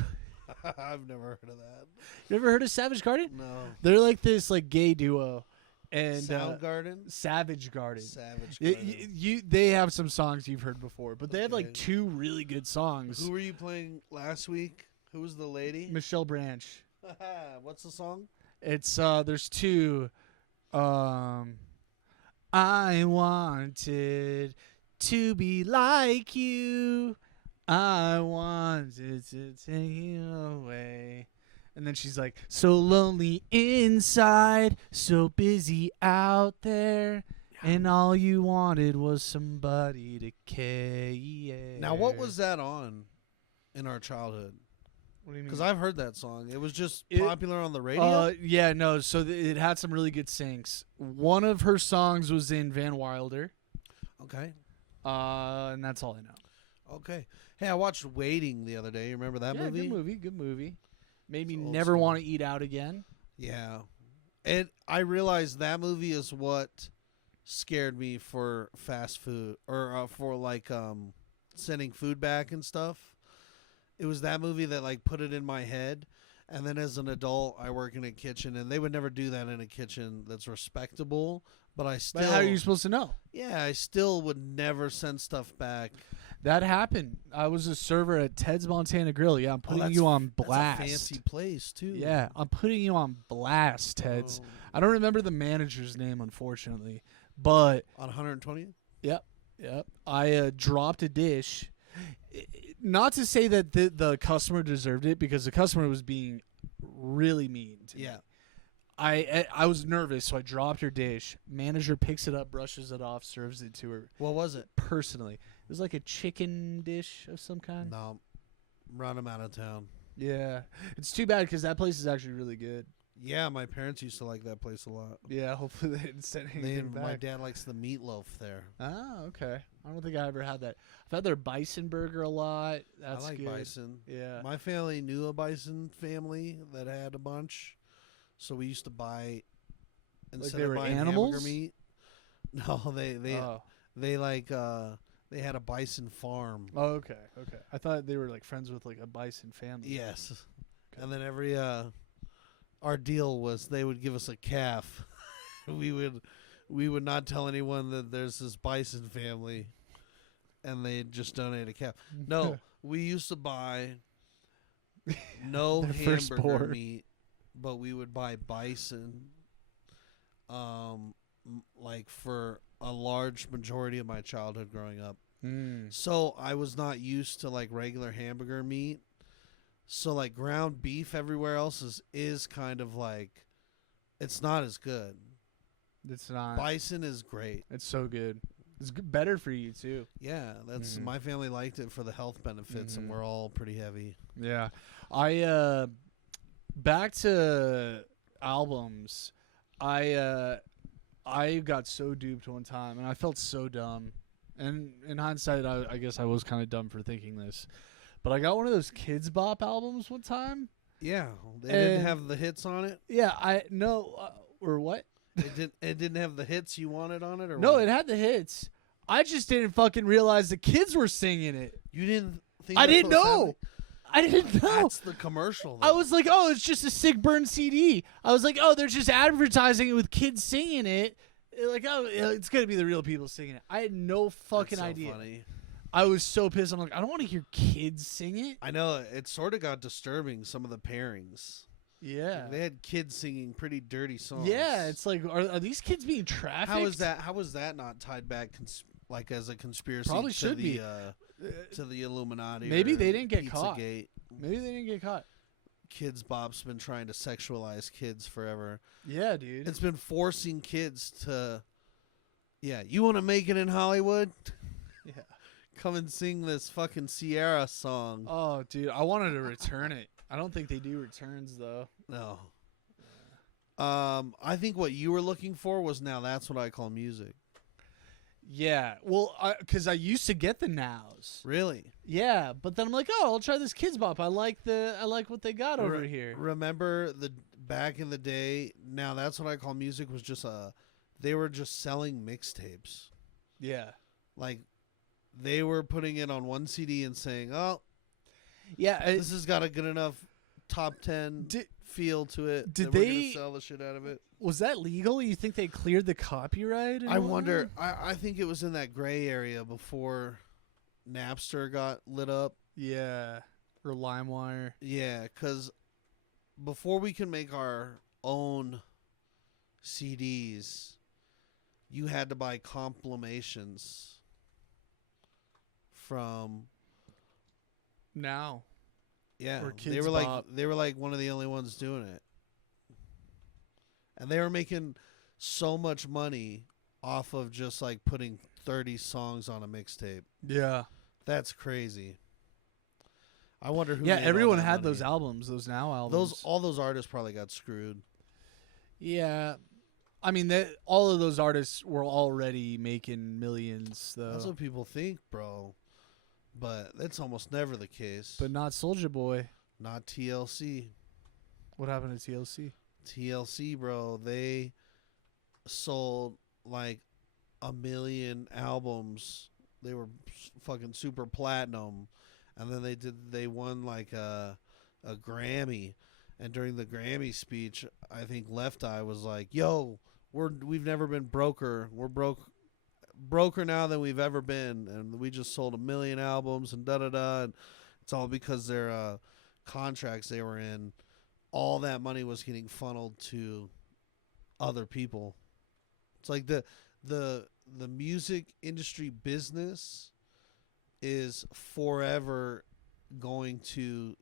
I've never heard of that. You ever heard of Savage Garden? No. They're this gay duo. And Soundgarden? Savage Garden. Savage Garden. They have some songs you've heard before, but they have two really good songs. Who were you playing last week? Who was the lady? Michelle Branch. What's the song? It's there's two. I wanted to be like you. I wanted to take you away. And then she's like, so lonely inside, so busy out there, and all you wanted was somebody to care. Now, what was that on in our childhood? What do you mean? Because I've heard that song. It was just popular on the radio? Yeah, no. So it had some really good syncs. One of her songs was in Van Wilder. Okay. And that's all I know. Okay. Hey, I watched Waiting the other day. You remember that movie? Good movie. Made me never want to eat out again. Yeah. And I realized that movie is what scared me for fast food or for sending food back and stuff. It was that movie that put it in my head. And then as an adult, I work in a kitchen, and they would never do that in a kitchen that's respectable. But But how are you supposed to know? Yeah, I still would never send stuff back. That happened. I was a server at Ted's Montana Grill. Yeah, I'm putting you on blast. That's a fancy place, too. Yeah, I'm putting you on blast, Ted's. I don't remember the manager's name, unfortunately. But on 120th? Yep. I dropped a dish. Not to say that the customer deserved it, because the customer was being really mean to me. I was nervous, so I dropped her dish. Manager picks it up, brushes it off, serves it to her. What was it? Personally. It was like a chicken dish of some kind. No. Run them out of town. Yeah. It's too bad because that place is actually really good. Yeah, my parents used to like that place a lot. Yeah, hopefully they didn't send anything back. My dad likes the meatloaf there. Ah, okay. I don't think I ever had that. I've had their bison burger a lot. That's I like good. bison. Yeah. My family knew a bison family that had a bunch, so we used to buy instead they of were buying animals? hamburger meat. No, they had a bison farm. Oh, okay. I thought they were like friends with like a bison family. Yes, okay. And then every our deal was they would give us a calf. we would not tell anyone that there's this bison family, and they'd just donate a calf. No, we used to buy no hamburger meat, but we would buy bison, like for a large majority of my childhood growing up. So I was not used to like regular hamburger meat. So like ground beef everywhere else is kind of like, it's not as good. It's not. Bison is great. It's so good. It's better for you too. Yeah, that's my family liked it for the health benefits, and we're all pretty heavy. Yeah, I back to albums. I got so duped one time, and I felt so dumb. And in hindsight, I guess I was kind of dumb for thinking this. But I got one of those Kids Bop albums one time. Yeah, they didn't have the hits on it. Yeah, or what? It didn't have the hits you wanted on it, or no, what? It had the hits. I just didn't fucking realize the kids were singing it. You didn't think? I didn't know. I didn't know. That's the commercial. Though. I was like, oh, it's just a sick burn CD. I was like, oh, they're just advertising it with kids singing it. Like, oh, it's gonna be the real people singing it. I had no fucking idea. Funny. I was so pissed. I'm like, I don't want to hear kids sing it. I know, it sort of got disturbing, some of the pairings. Yeah. Like, they had kids singing pretty dirty songs. Yeah, it's like, are these kids being trafficked? How was that not tied back like as a conspiracy? Probably should be to the Illuminati. Maybe they didn't get caught. Pizzagate. Maybe they didn't get caught. Kids Bop's been trying to sexualize kids forever. Yeah, dude. It's been forcing kids to, you want to make it in Hollywood? Yeah. Come and sing this fucking Sierra song. Oh, dude, I wanted to return it. I don't think they do returns, though. No. I think what you were looking for was Now That's What I Call Music. Yeah, well, because I used to get the nows. Really? Yeah, but then I'm like, oh, I'll try this Kids Bop. I like what they got over here. Remember back in the day? Now That's What I Call Music was just they were just selling mixtapes. Yeah, like they were putting it on one CD and saying, oh, yeah, this has got a good enough top 10 feel to it. Did we're gonna sell the shit out of it? Was that legal? You think they cleared the copyright? I wonder. I think it was in that gray area before Napster got lit up. Yeah, or LimeWire. Yeah, because before we can make our own CDs, you had to buy compilations from now. Yeah, they were like one of the only ones doing it. And they were making so much money off of just like putting 30 songs on a mixtape. Yeah. That's crazy. I wonder who. Yeah, everyone had those albums, those Now albums. All those artists probably got screwed. Yeah. I mean, all of those artists were already making millions, though. That's what people think, bro. But that's almost never the case. But not Soulja Boy. Not TLC. What happened to TLC? TLC, bro, they sold like 1 million albums. They were fucking super platinum, and then they won like a Grammy. And during the Grammy speech, I think Left Eye was like, "Yo, we've never been broker. We're broker now than we've ever been, and we just sold 1 million albums and da-da-da, and it's all because their contracts they were in, all that money was getting funneled to other people. It's like the music industry business is forever going to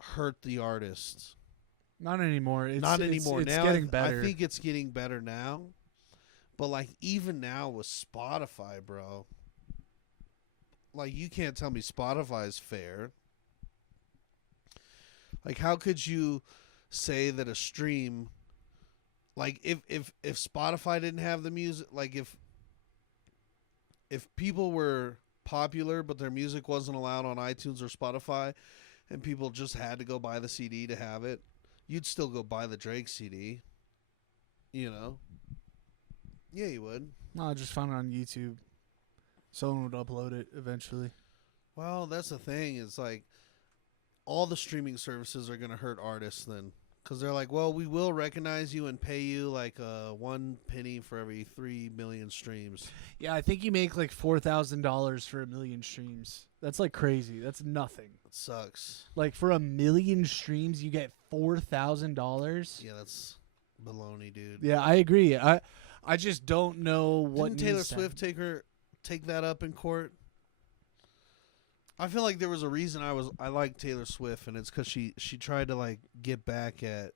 hurt the artist. Not anymore. Not anymore. It's now getting better. I think it's getting better now. But like even now with Spotify, bro, like you can't tell me Spotify's fair. Like how could you say that a stream, like if Spotify didn't have the music, like if people were popular but their music wasn't allowed on iTunes or Spotify and people just had to go buy the CD to have it, you'd still go buy the Drake CD. You know? Yeah, you would. No, I just found it on YouTube. Someone would upload it eventually. Well, that's the thing. It's like all the streaming services are going to hurt artists then. Because they're like, well, we will recognize you and pay you like 1 penny for every 3 million streams. Yeah, I think you make like $4,000 for 1 million streams. That's like crazy. That's nothing. It sucks. Like for 1 million streams, you get $4,000. Yeah, that's baloney, dude. Yeah, I agree. I just don't know what. Didn't Taylor Swift take that up in court? I feel like there was a reason I like Taylor Swift, and it's because she tried to like get back at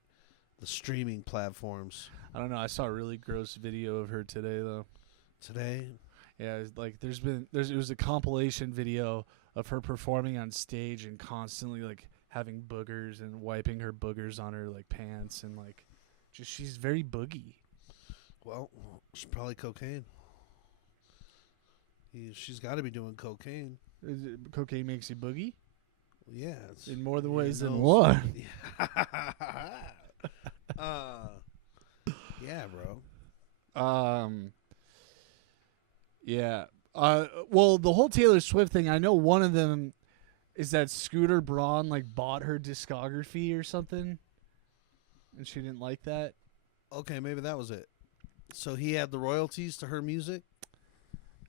the streaming platforms. I don't know. I saw a really gross video of her today, though. Today? Yeah, it's like it was a compilation video of her performing on stage and constantly like having boogers and wiping her boogers on her like pants and like just she's very boogie. Well, she's probably cocaine. She's got to be doing cocaine. Cocaine makes you boogie? Yeah. In more than ways than one. Yeah, bro. Yeah. Well, the whole Taylor Swift thing, I know one of them is that Scooter Braun like bought her discography or something, and she didn't like that. Okay, maybe that was it. So he had the royalties to her music?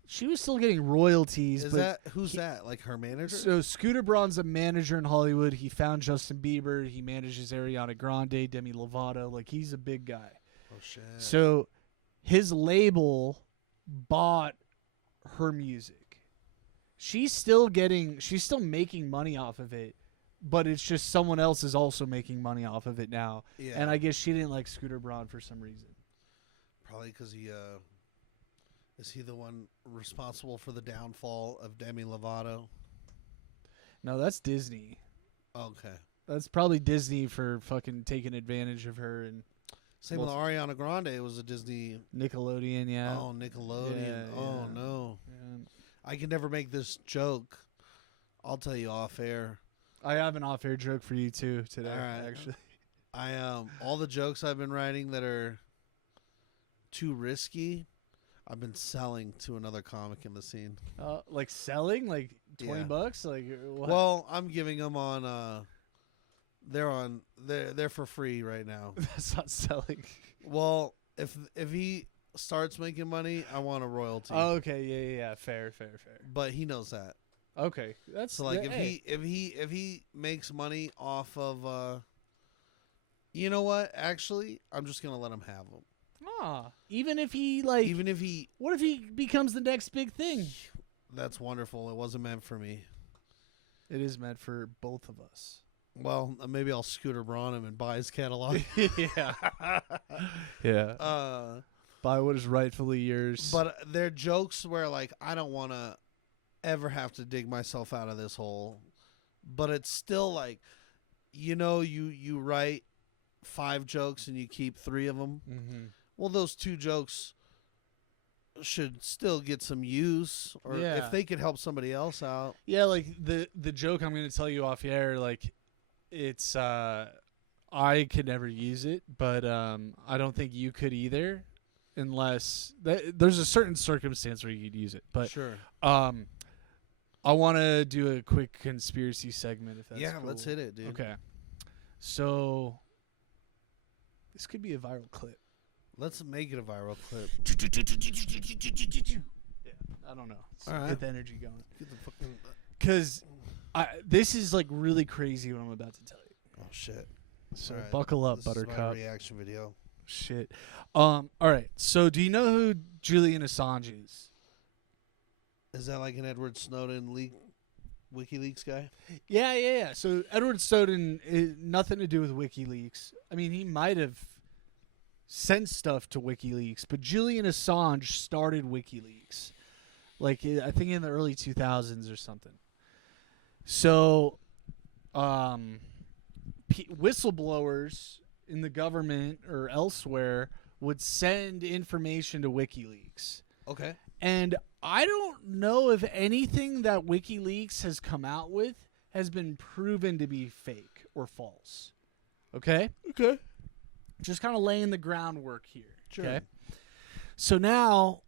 She was still getting royalties. Who's that? Like her manager? So Scooter Braun's a manager in Hollywood. He found Justin Bieber. He manages Ariana Grande, Demi Lovato. Like he's a big guy. Oh shit. So his label bought her music. She's still making money off of it, but it's just someone else is also making money off of it now. Yeah. And I guess she didn't like Scooter Braun for some reason. Probably because is he the one responsible for the downfall of Demi Lovato? No, that's Disney. Okay. That's probably Disney for fucking taking advantage of her. And same with Ariana Grande. It was a Disney. Nickelodeon, yeah. Oh, Nickelodeon. Yeah, oh, yeah. no. Yeah. I can never make this joke. I'll tell you off air. I have an off-air joke for you, too, today, actually. All the jokes I've been writing that are too risky, I've been selling to another comic in the scene. Like selling, like $20, like what? Well, I'm giving them on. They're for free right now. That's not selling. Well, if he starts making money, I want a royalty. Oh, okay, yeah, fair. But he knows that. Okay, that's so like if he makes money off of, you know what? Actually, I'm just gonna let him have them. Even if he what if he becomes the next big thing? That's wonderful. It wasn't meant for me. It is meant for both of us. Well, maybe I'll Scooter Braun him and buy his catalog. Yeah. Yeah. Buy what is rightfully yours. But they're jokes where like I don't want to ever have to dig myself out of this hole. But it's still like, you write 5 jokes and you keep 3 of them. Mm-hmm. Well, those 2 jokes should still get some use, or if they could help somebody else out. Yeah, like the joke I'm going to tell you off air, like it's I could never use it, but I don't think you could either, unless there's a certain circumstance where you could use it. But sure. I want to do a quick conspiracy segment if that's cool. Let's hit it, dude. Okay. So this could be a viral clip. Let's make it a viral clip. Yeah, I don't know. All right. Get the energy going. Get the fucking. Because this is like really crazy what I'm about to tell you. Oh shit! So All right. buckle up, This is my Buttercup. reaction video. Shit. All right. So do you know who Julian Assange is? Is that like an Edward Snowden WikiLeaks guy? Yeah. So Edward Snowden is nothing to do with WikiLeaks. I mean, he might have sent stuff to WikiLeaks, but Julian Assange started WikiLeaks. Like, I think in the early 2000s or something. So, whistleblowers in the government or elsewhere would send information to WikiLeaks. Okay. And I don't know if anything that WikiLeaks has come out with has been proven to be fake or false. Okay? Okay. Just kind of laying the groundwork here. Sure. Okay? So now,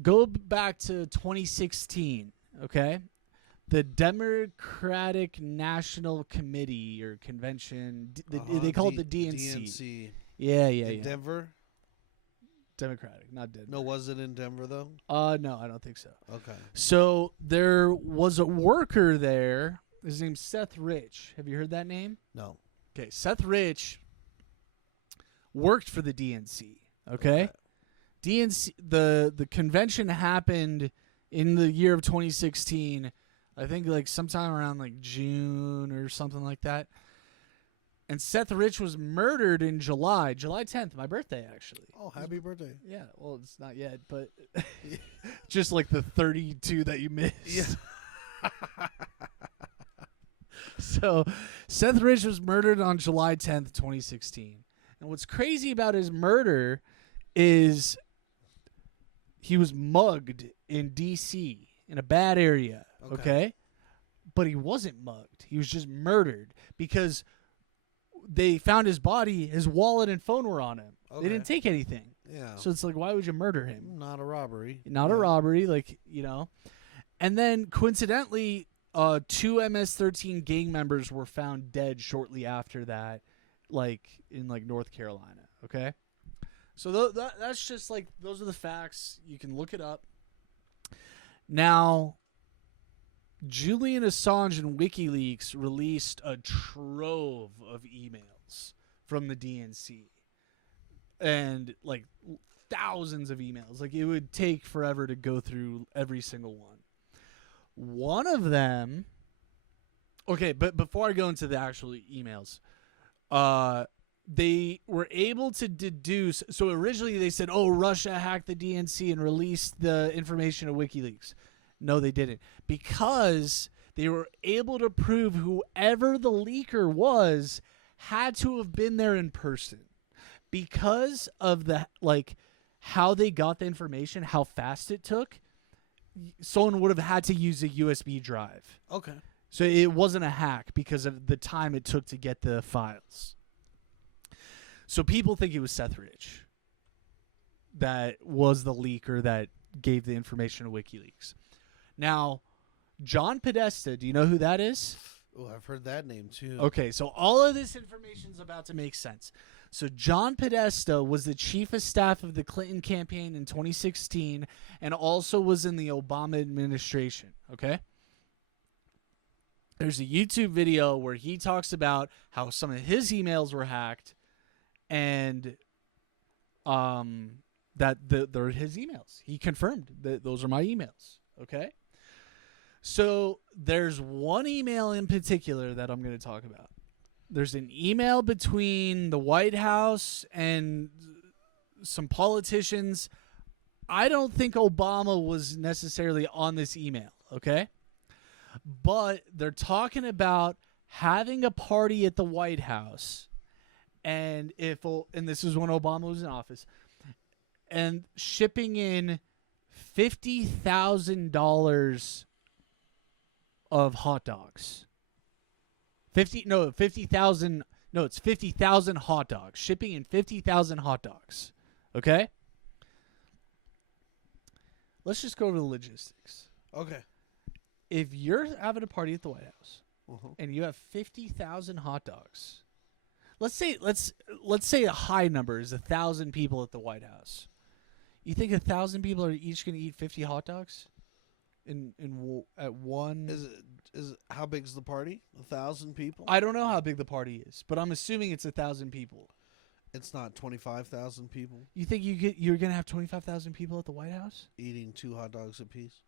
go back to 2016, okay? The Democratic National Committee or Convention, they call it the DNC. DNC. Yeah. In Denver? Democratic, not Denver. No, was it in Denver, though? No, I don't think so. Okay. So there was a worker there. His name's Seth Rich. Have you heard that name? No. Okay, Seth Rich worked for the DNC. Okay? DNC, the convention happened in the year of 2016. I think like sometime around like June or something like that. And Seth Rich was murdered in July 10th, my birthday, actually. Oh, happy birthday. Yeah, well, it's not yet, but just like the 32 that you missed. Yeah. So Seth Rich was murdered on July 10th, 2016. And what's crazy about his murder is he was mugged in D.C., in a bad area, okay? But he wasn't mugged. He was just murdered because they found his body, his wallet and phone were on him. Okay. They didn't take anything. Yeah. So it's like, why would you murder him? Not a robbery. Not a robbery, like, you know. And then, coincidentally, 2 MS-13 gang members were found dead shortly after that, like, in, like, North Carolina, okay? So that's just, like, those are the facts. You can look it up. Now, Julian Assange and WikiLeaks released a trove of emails from the DNC. And, like, thousands of emails. Like, it would take forever to go through every single one. One of them... Okay, but before I go into the actual emails, they were able to deduce... So, originally they said, oh, Russia hacked the DNC and released the information of WikiLeaks. No, they didn't. Because they were able to prove whoever the leaker was had to have been there in person. Because of the, like, how they got the information, how fast it took, someone would have had to use a USB drive. Okay. So it wasn't a hack because of the time it took to get the files. So people think it was Seth Rich that was the leaker that gave the information to WikiLeaks. Now, John Podesta, do you know who that is? Oh, I've heard that name too. Okay, so all of this information is about to make sense. So John Podesta was the chief of staff of the Clinton campaign in 2016 and also was in the Obama administration, okay? There's a YouTube video where he talks about how some of his emails were hacked and that they're his emails. He confirmed that those are my emails, okay? So there's one email in particular that I'm going to talk about. There's an email between the White House and some politicians. I don't think Obama was necessarily on this email, okay? But they're talking about having a party at the White House, and this is when Obama was in office, and shipping in $50,000 of hot dogs. 50,000. No, it's 50,000 hot dogs. Shipping in 50,000 hot dogs. Okay? Let's just go over the logistics. Okay. If you're having a party at the White House and you have 50,000 hot dogs, let's say a high number is 1,000 people at the White House. You think 1,000 people are each going to eat 50 hot dogs at one? Is how big's the party? 1,000 people? I don't know how big the party is, but I'm assuming it's 1,000 people. It's not 25,000 people You think you're going to have 25,000 people at the White House eating 2 hot dogs apiece?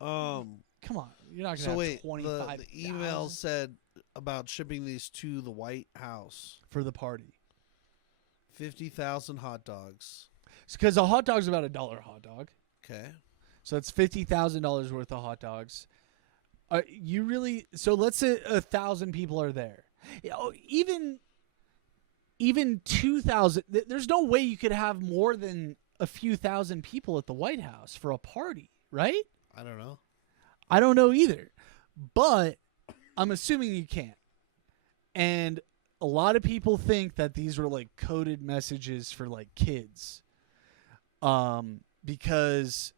Come on, you're not going to have 25,000. The email said about shipping these to the White House for the party. 50,000 hot dogs. Because a hot dog's about $1 a hot dog. Okay. So it's $50,000 worth of hot dogs. So let's say 1,000 people are there. Even 2,000. There's no way you could have more than a few thousand people at the White House for a party, right? I don't know. I don't know either, but I'm assuming you can't. And a lot of people think that these were like coded messages for like kids, because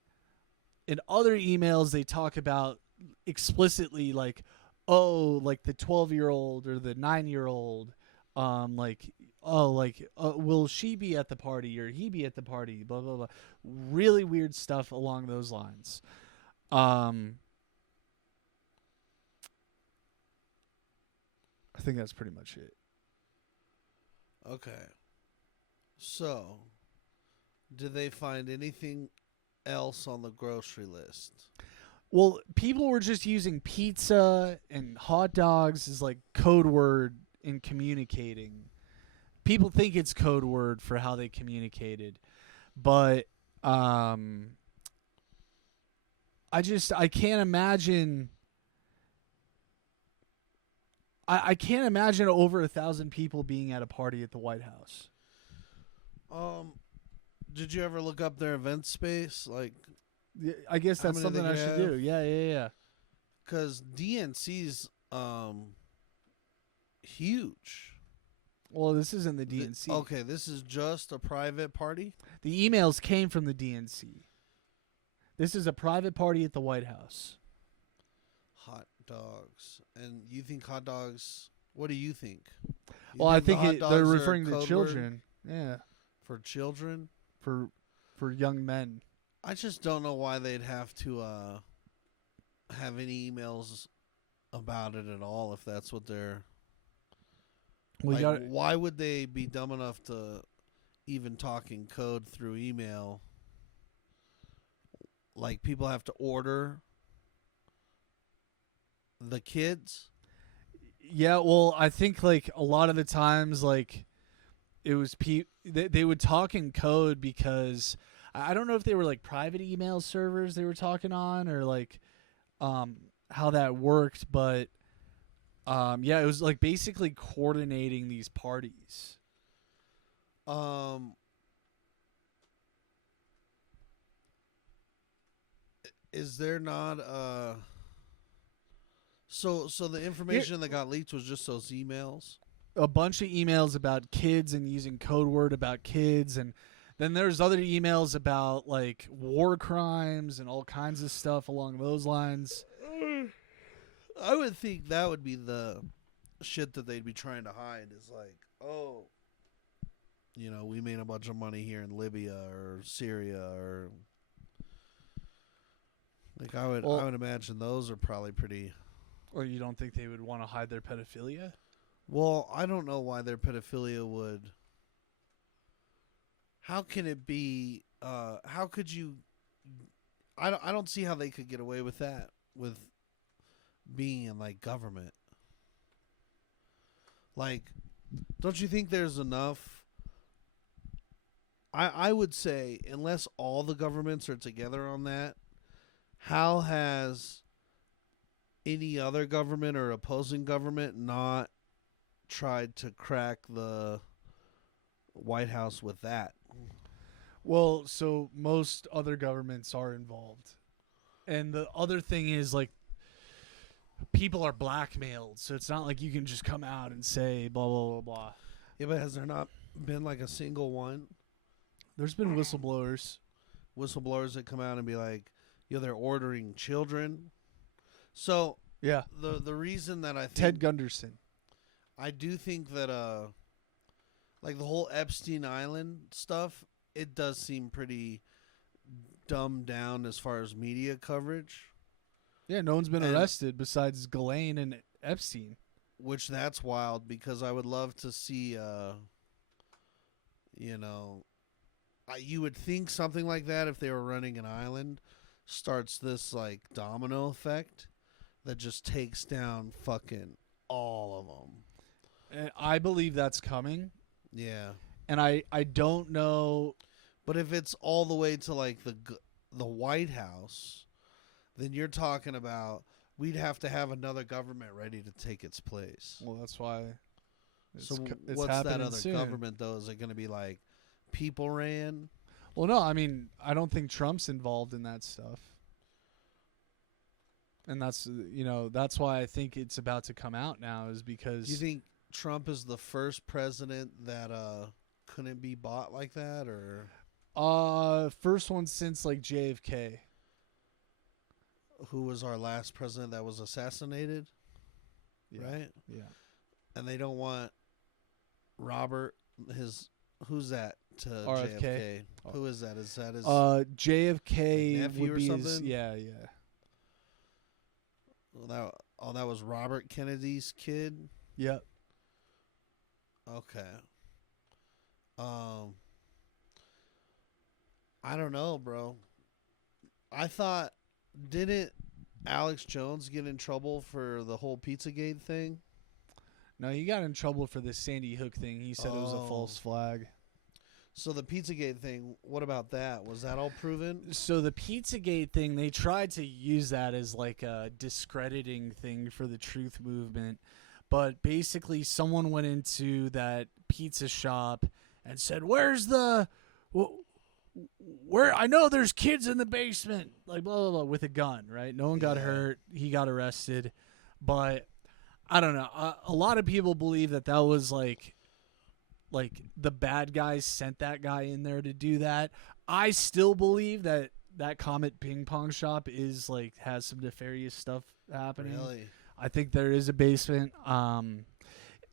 in other emails they talk about explicitly like, oh, like the 12-year-old or the 9-year-old, will she be at the party or he be at the party? Blah blah blah. Really weird stuff along those lines. I think that's pretty much it. Okay. So, did they find anything else on the grocery list? Well, people were just using pizza and hot dogs as like code word in communicating. People think it's code word for how they communicated, but I can't imagine. I can't imagine over 1,000 people being at a party at the White House. Did you ever look up their event space? Like, I guess that's something I should do. Yeah. Because DNC's huge. Well, this isn't the DNC. Okay, this is just a private party? The emails came from the DNC. This is a private party at the White House. Hot dogs. And you think hot dogs... What do you think? I think they're referring to children. Yeah. For children? For young men. I just don't know why they'd have to have any emails about it at all if that's what they're... why would they be dumb enough to even talk in code through email? Like, people have to order the kids? Yeah, well, I think, like, a lot of the times, like, it was they would talk in code because I don't know if they were, like, private email servers they were talking on or, like, how that worked, but, it was, like, basically coordinating these parties. Is there not so the information that got leaked was just those emails? A bunch of emails about kids and using code word about kids, and then there's other emails about like war crimes and all kinds of stuff along those lines. I would think that would be the shit that they'd be trying to hide is like, oh, we made a bunch of money here in Libya or Syria or like I would imagine those are probably pretty. Or you don't think they would want to hide their pedophilia? Well, I don't know why their pedophilia would. How can it be? How could you? I don't see how they could get away with that with being in like government. Like, don't you think there's enough? I would say unless all the governments are together on that, how has any other government or opposing government not tried to crack the White House with that? Well, so most other governments are involved. And the other thing is, like, people are blackmailed, so it's not like you can just come out and say blah, blah, blah, blah. Yeah, but has there not been, like, a single one? There's been whistleblowers. Whistleblowers that come out and be like, they're ordering children. So, yeah, the reason that I think... Ted Gunderson. I do think that like the whole Epstein Island stuff, it does seem pretty dumbed down as far as media coverage. Yeah, no one's been arrested besides Ghislaine and Epstein. Which that's wild because I would love to see, you would think something like that if they were running an island starts this like domino effect that just takes down fucking all of them. And I believe that's coming. Yeah. And I don't know. But if it's all the way to like the White House, then you're talking about we'd have to have another government ready to take its place. Well, that's why. So what's that other government though? Is it going to be like people ran? Well, no. I mean, I don't think Trump's involved in that stuff. And that's why I think it's about to come out now is because. Do you think Trump is the first president that couldn't be bought like that, or? First one since like JFK. Who was our last president that was assassinated? Yeah. Right? Yeah. And they don't want Robert, who's that to RFK? JFK? Who is that? Is that his JFK like nephew would or be something? Yeah. Well, that was Robert Kennedy's kid? Yep. Okay. I don't know, bro. I thought, didn't Alex Jones get in trouble for the whole Pizzagate thing? No, he got in trouble for the Sandy Hook thing. He said it was a false flag. So the Pizzagate thing, what about that? Was that all proven? So the Pizzagate thing, they tried to use that as like a discrediting thing for the truth movement. But basically someone went into that pizza shop and said, where I know there's kids in the basement, like blah, blah, blah, with a gun, right? No one got hurt. He got arrested. But I don't know. A lot of people believe that was like the bad guys sent that guy in there to do that. I still believe that Comet ping pong shop is like has some nefarious stuff happening. Really? I think there is a basement.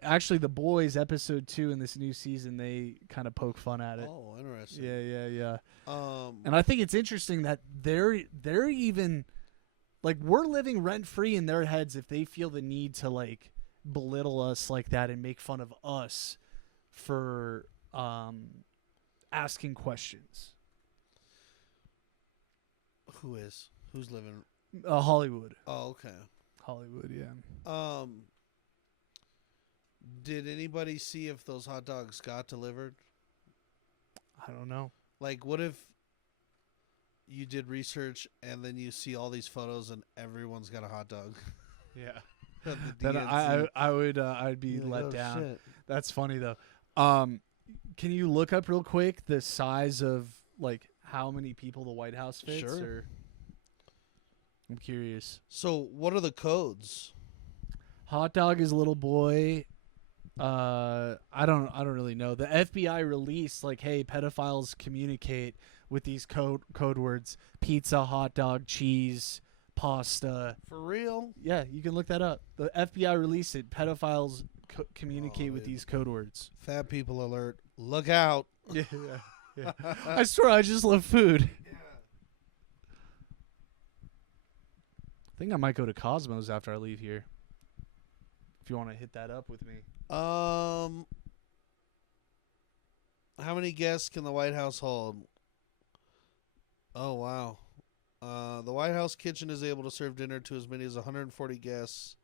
Actually, The Boys episode 2 in this new season, they kind of poke fun at it. Oh, interesting. Yeah. And I think it's interesting that they're even like we're living rent free in their heads if they feel the need to like belittle us like that and make fun of us for asking questions. Who's living? Hollywood. Oh, okay. Hollywood, yeah. Did anybody see if those hot dogs got delivered? I don't know. Like, what if you did research and then you see all these photos and everyone's got a hot dog? Yeah. Then I'd be let down. Shit. That's funny though. Can you look up real quick the size of like how many people the White House fits? Sure. I'm curious. So, what are the codes? Hot dog is little boy. I don't really know. The FBI released like, hey, pedophiles communicate with these code words: pizza, hot dog, cheese, pasta. For real? Yeah, you can look that up. The FBI released it. Pedophiles communicate with these code words. Fat people alert! Look out! Yeah. I swear, I just love food. I think I might go to Cosmos after I leave here. If you want to hit that up with me. How many guests can the White House hold? Oh, wow. The White House kitchen is able to serve dinner to as many as 140 guests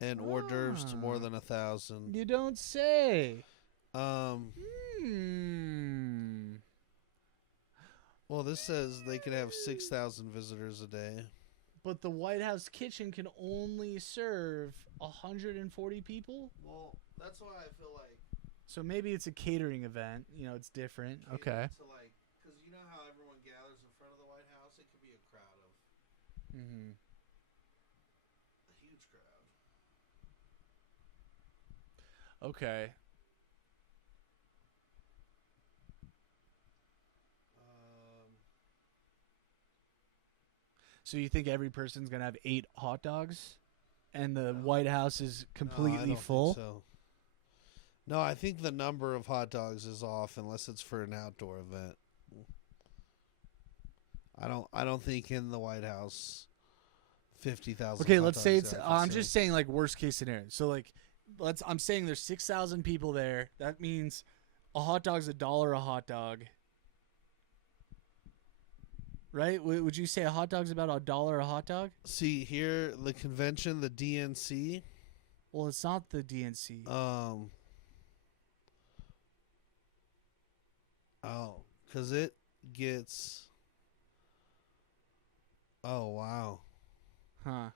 and hors d'oeuvres to more than 1,000. You don't say. Well, this says they could have 6,000 visitors a day. But the White House kitchen can only serve 140 people? Well, that's why I feel like... So maybe it's a catering event. You know, it's different. Okay. To like, because you know how everyone gathers in front of the White House? It could be a crowd of... Mm-hmm. A huge crowd. Okay. So you think every person's going to have 8 hot dogs? And the White House is completely full? Think so. No, I think the number of hot dogs is off unless it's for an outdoor event. I don't think in the White House 50,000 Okay, hot let's dogs say it's. are I'm consumed. just saying like worst case scenario. So like, I'm saying there's 6,000 people there. That means a hot dog's $1 a hot dog. Right? Would you say a hot dog's about $1 a hot dog? See here, the convention, the DNC. Well, it's not the DNC. Because it gets. Oh wow. Huh.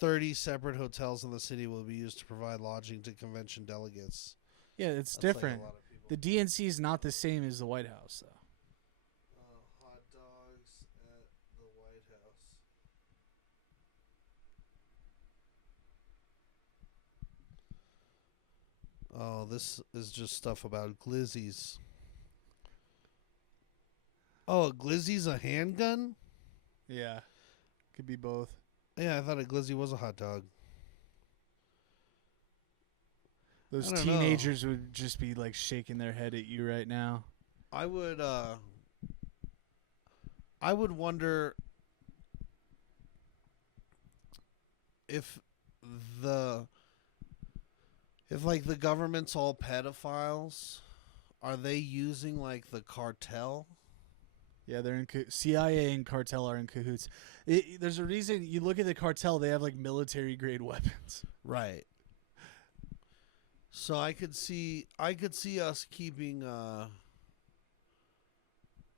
30 separate hotels in the city will be used to provide lodging to convention delegates. Yeah, it's That's different. Like a lot of people. The DNC is not the same as the White House, though. Hot dogs at the White House. Oh, this is just stuff about glizzies. Oh, a glizzy's a handgun? Yeah. Could be both. Yeah, I thought a glizzy was a hot dog. Those I don't teenagers would just be like shaking their head at you right now. I would wonder if like the government's all pedophiles, are they using like the cartel? Yeah, they're in CIA and cartel are in cahoots. There's a reason you look at the cartel; they have like military grade weapons. Right. So I could see us keeping.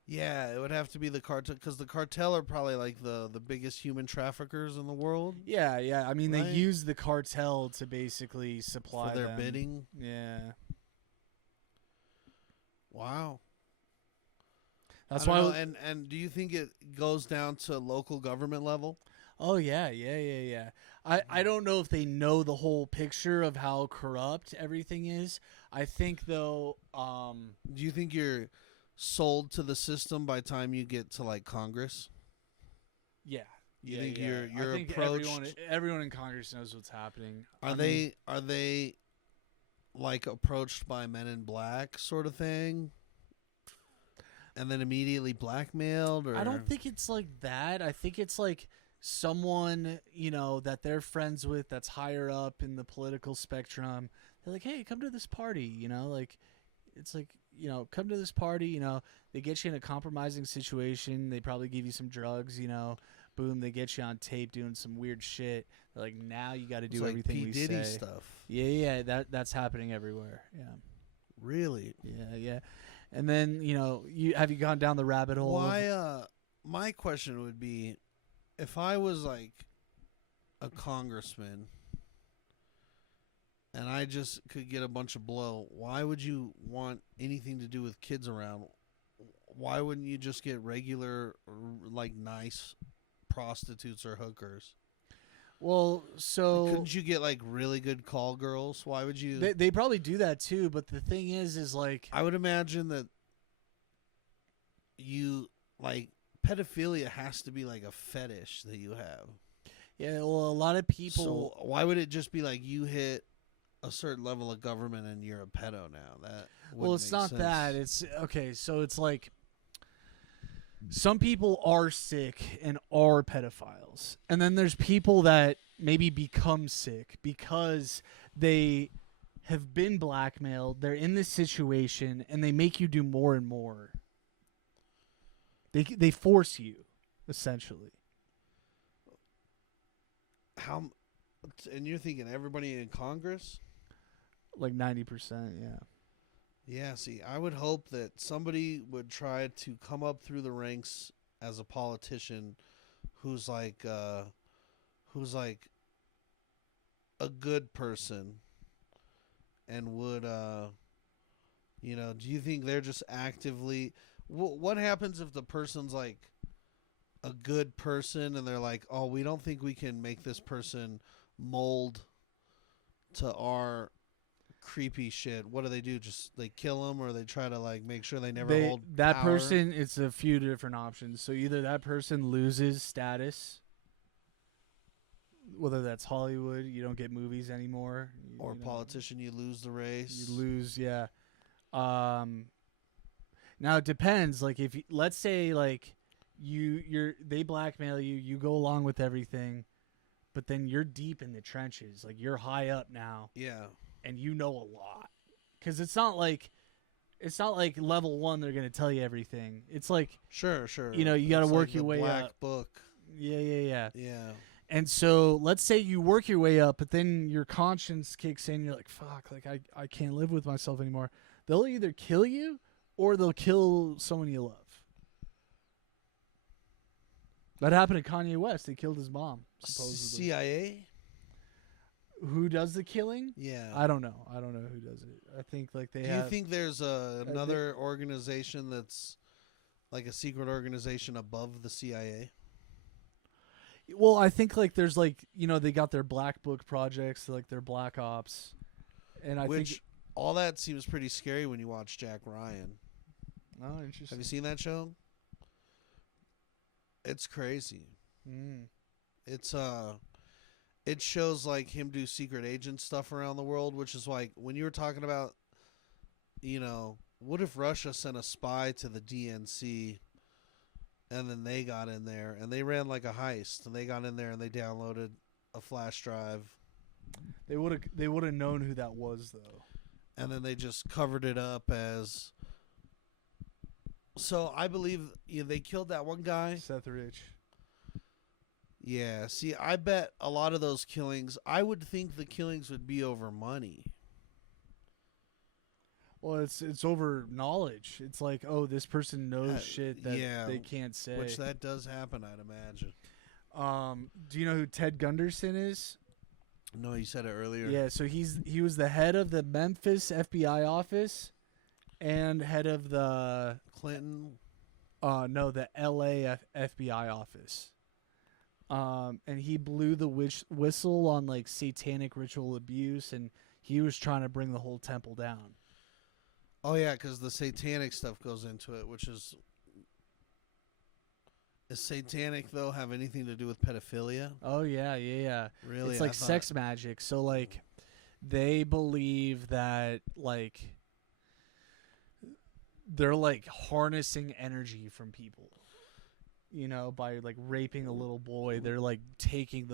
Yeah, it would have to be the cartel because the cartel are probably like the biggest human traffickers in the world. Yeah, yeah. I mean, Right? they use the cartel to basically supply For their them. bidding. Yeah. Wow. That's I why. don't know, and do you think it goes down to local government level? Oh yeah. I don't know if they know the whole picture of how corrupt everything is. I think though. Do you think you're sold to the system by the time you get to like Congress? Yeah. You think yeah. you're I think approached? everyone in Congress knows what's happening. Are they like approached by Men in Black sort of thing? And then immediately blackmailed? Or I don't think it's like that. I think it's like someone, that they're friends with that's higher up in the political spectrum. They're like, hey, come to this party, like it's like, come to this party, they get you in a compromising situation. They probably give you some drugs, boom, they get you on tape doing some weird shit. They're like, now you got to do it's everything like we P. Diddy say. stuff. Yeah, that's happening everywhere. Yeah. Really? Yeah. And then, have you gone down the rabbit hole? Why my question would be, if I was like a congressman and I just could get a bunch of blow, why would you want anything to do with kids around? Why wouldn't you just get regular, like, nice prostitutes or hookers? Well, so couldn't you get like really good call girls? Why would you? They probably do that too, but the thing is like I would imagine that you like pedophilia has to be like a fetish that you have. Yeah, well, a lot of people. So why would it just be like you hit a certain level of government and you're a pedo now? That it's not sense. that. It's okay. So it's like some people are sick and are pedophiles, and then there's people that maybe become sick because they have been blackmailed. They're in this situation, and they make you do more and more. They force you, essentially. How? And you're thinking everybody in Congress? Like 90%, yeah. Yeah, see, I would hope that somebody would try to come up through the ranks as a politician who's like a good person and would do you think they're just actively what happens if the person's like a good person and they're like, "Oh, we don't think we can make this person mold to our creepy shit"? What do? Just they kill them, or they try to like make sure they never hold that power? person. It's a few different options. So either that person loses status, whether that's Hollywood, you don't get movies anymore. Or politician, you lose the race. You lose, yeah. Now it depends. Like if let's say like they blackmail you, you go along with everything, but then you're deep in the trenches. Like you're high up now. Yeah. And you know a lot. Because it's not like level 1 they're going to tell you everything. It's like Sure. You know, you got to work your way black up. Book. Yeah. Yeah. And so let's say you work your way up, but then your conscience kicks in. You're like, fuck, like I can't live with myself anymore. They'll either kill you or they'll kill someone you love. That happened to Kanye West. They killed his mom, supposedly. CIA? Who does the killing? Yeah. I don't know. I don't know who does it. I think like they Do have... you think there's another organization that's like a secret organization above the CIA? Well, I think like there's like, you know, they got their Black Book projects, like their Black Ops. And I think all that seems pretty scary when you watch Jack Ryan. Oh, interesting. Have you seen that show? It's crazy. It's it shows like him do secret agent stuff around the world, which is like when you were talking about, you know, what if Russia sent a spy to the DNC and then they got in there and they ran like a heist and they got in there and they downloaded a flash drive. They would have known who that was though. And then they just covered it up as. So I believe they killed that one guy. Seth Rich. Yeah. See, I bet a lot of those killings, I would think the killings would be over money. Well, it's over knowledge. It's like, oh, this person knows shit that they can't say. Which that does happen, I'd imagine. Do you know who Ted Gunderson is? No, you said it earlier. Yeah, so he was the head of the Memphis FBI office and head of the Clinton. The LA FBI office. And he blew the whistle on like satanic ritual abuse, and he was trying to bring the whole temple down. Oh yeah, because the satanic stuff goes into it, which is. Does satanic though have anything to do with pedophilia? Oh yeah. Really? It's like sex magic. So like they believe that like they're like harnessing energy from people. You know, by like raping a little boy, they're like taking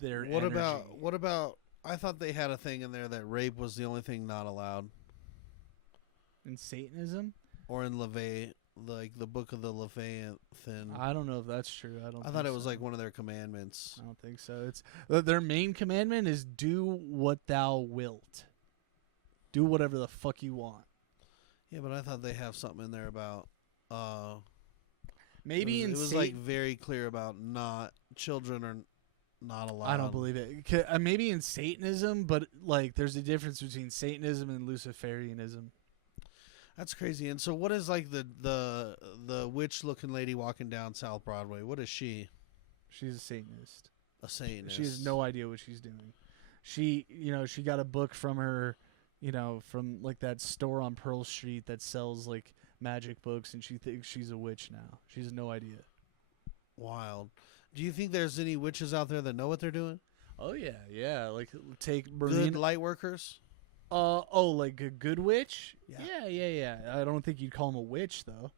their energy. What about I thought they had a thing in there that rape was the only thing not allowed. In Satanism? Or in LaVey. Like the book of the Leviathan. I don't know if that's true. I thought it was like one of their commandments. I don't think so. It's their main commandment is do what thou wilt. Do whatever the fuck you want. Yeah, but I thought they have something in there about. Maybe it was like very clear about children are not allowed. I don't believe it. Maybe in Satanism, but like there's a difference between Satanism and Luciferianism. That's crazy. And so what is like the witch-looking lady walking down South Broadway? What is she? She's a Satanist. A Satanist. She has no idea what she's doing. She got a book from her, from like that store on Pearl Street that sells like magic books, and she thinks she's a witch now. She has no idea. Wild. Do you think there's any witches out there that know what they're doing? Oh yeah. Like take good light workers. Like a good witch? Yeah. I don't think you'd call them a witch though.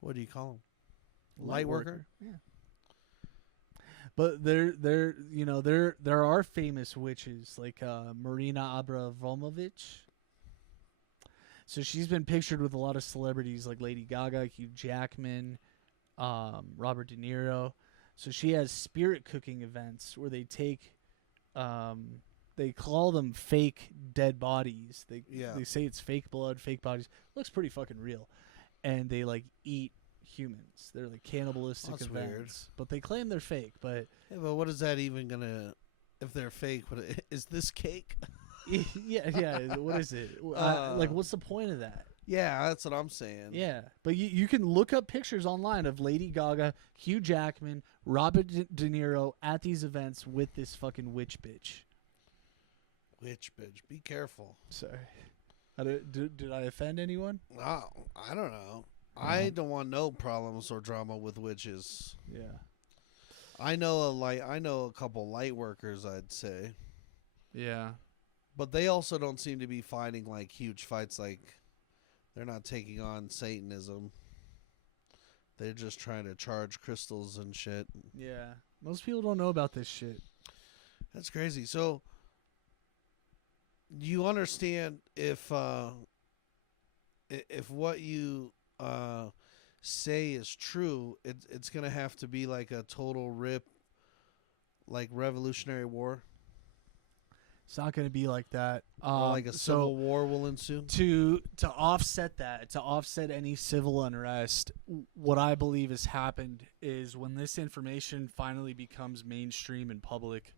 What do you call them? Light worker? Yeah. But there are famous witches like Marina Abramovich. So she's been pictured with a lot of celebrities like Lady Gaga, Hugh Jackman, Robert De Niro. So she has spirit cooking events where they take they call them fake dead bodies. They say it's fake blood, fake bodies. Looks pretty fucking real. And they like eat humans. They're like cannibalistic events. Weird. But they claim they're fake. But what is that even gonna? If they're fake, is this cake? yeah. What is it? What's the point of that? Yeah, that's what I'm saying. Yeah, but you can look up pictures online of Lady Gaga, Hugh Jackman, Robert De Niro at these events with this fucking witch bitch. Witch bitch, be careful. Sorry, did I offend anyone? No, I don't know. I don't want no problems or drama with witches. Yeah. I know a couple light workers, I'd say. Yeah. But they also don't seem to be fighting like huge fights. Like they're not taking on Satanism. They're just trying to charge crystals and shit. Yeah. Most people don't know about this shit. That's crazy. So you understand if what you say is true, it's gonna have to be like a total rip, like Revolutionary War. It's not going to be like that. Or like a civil war will ensue. To offset that, to offset any civil unrest, what I believe has happened is when this information finally becomes mainstream and public,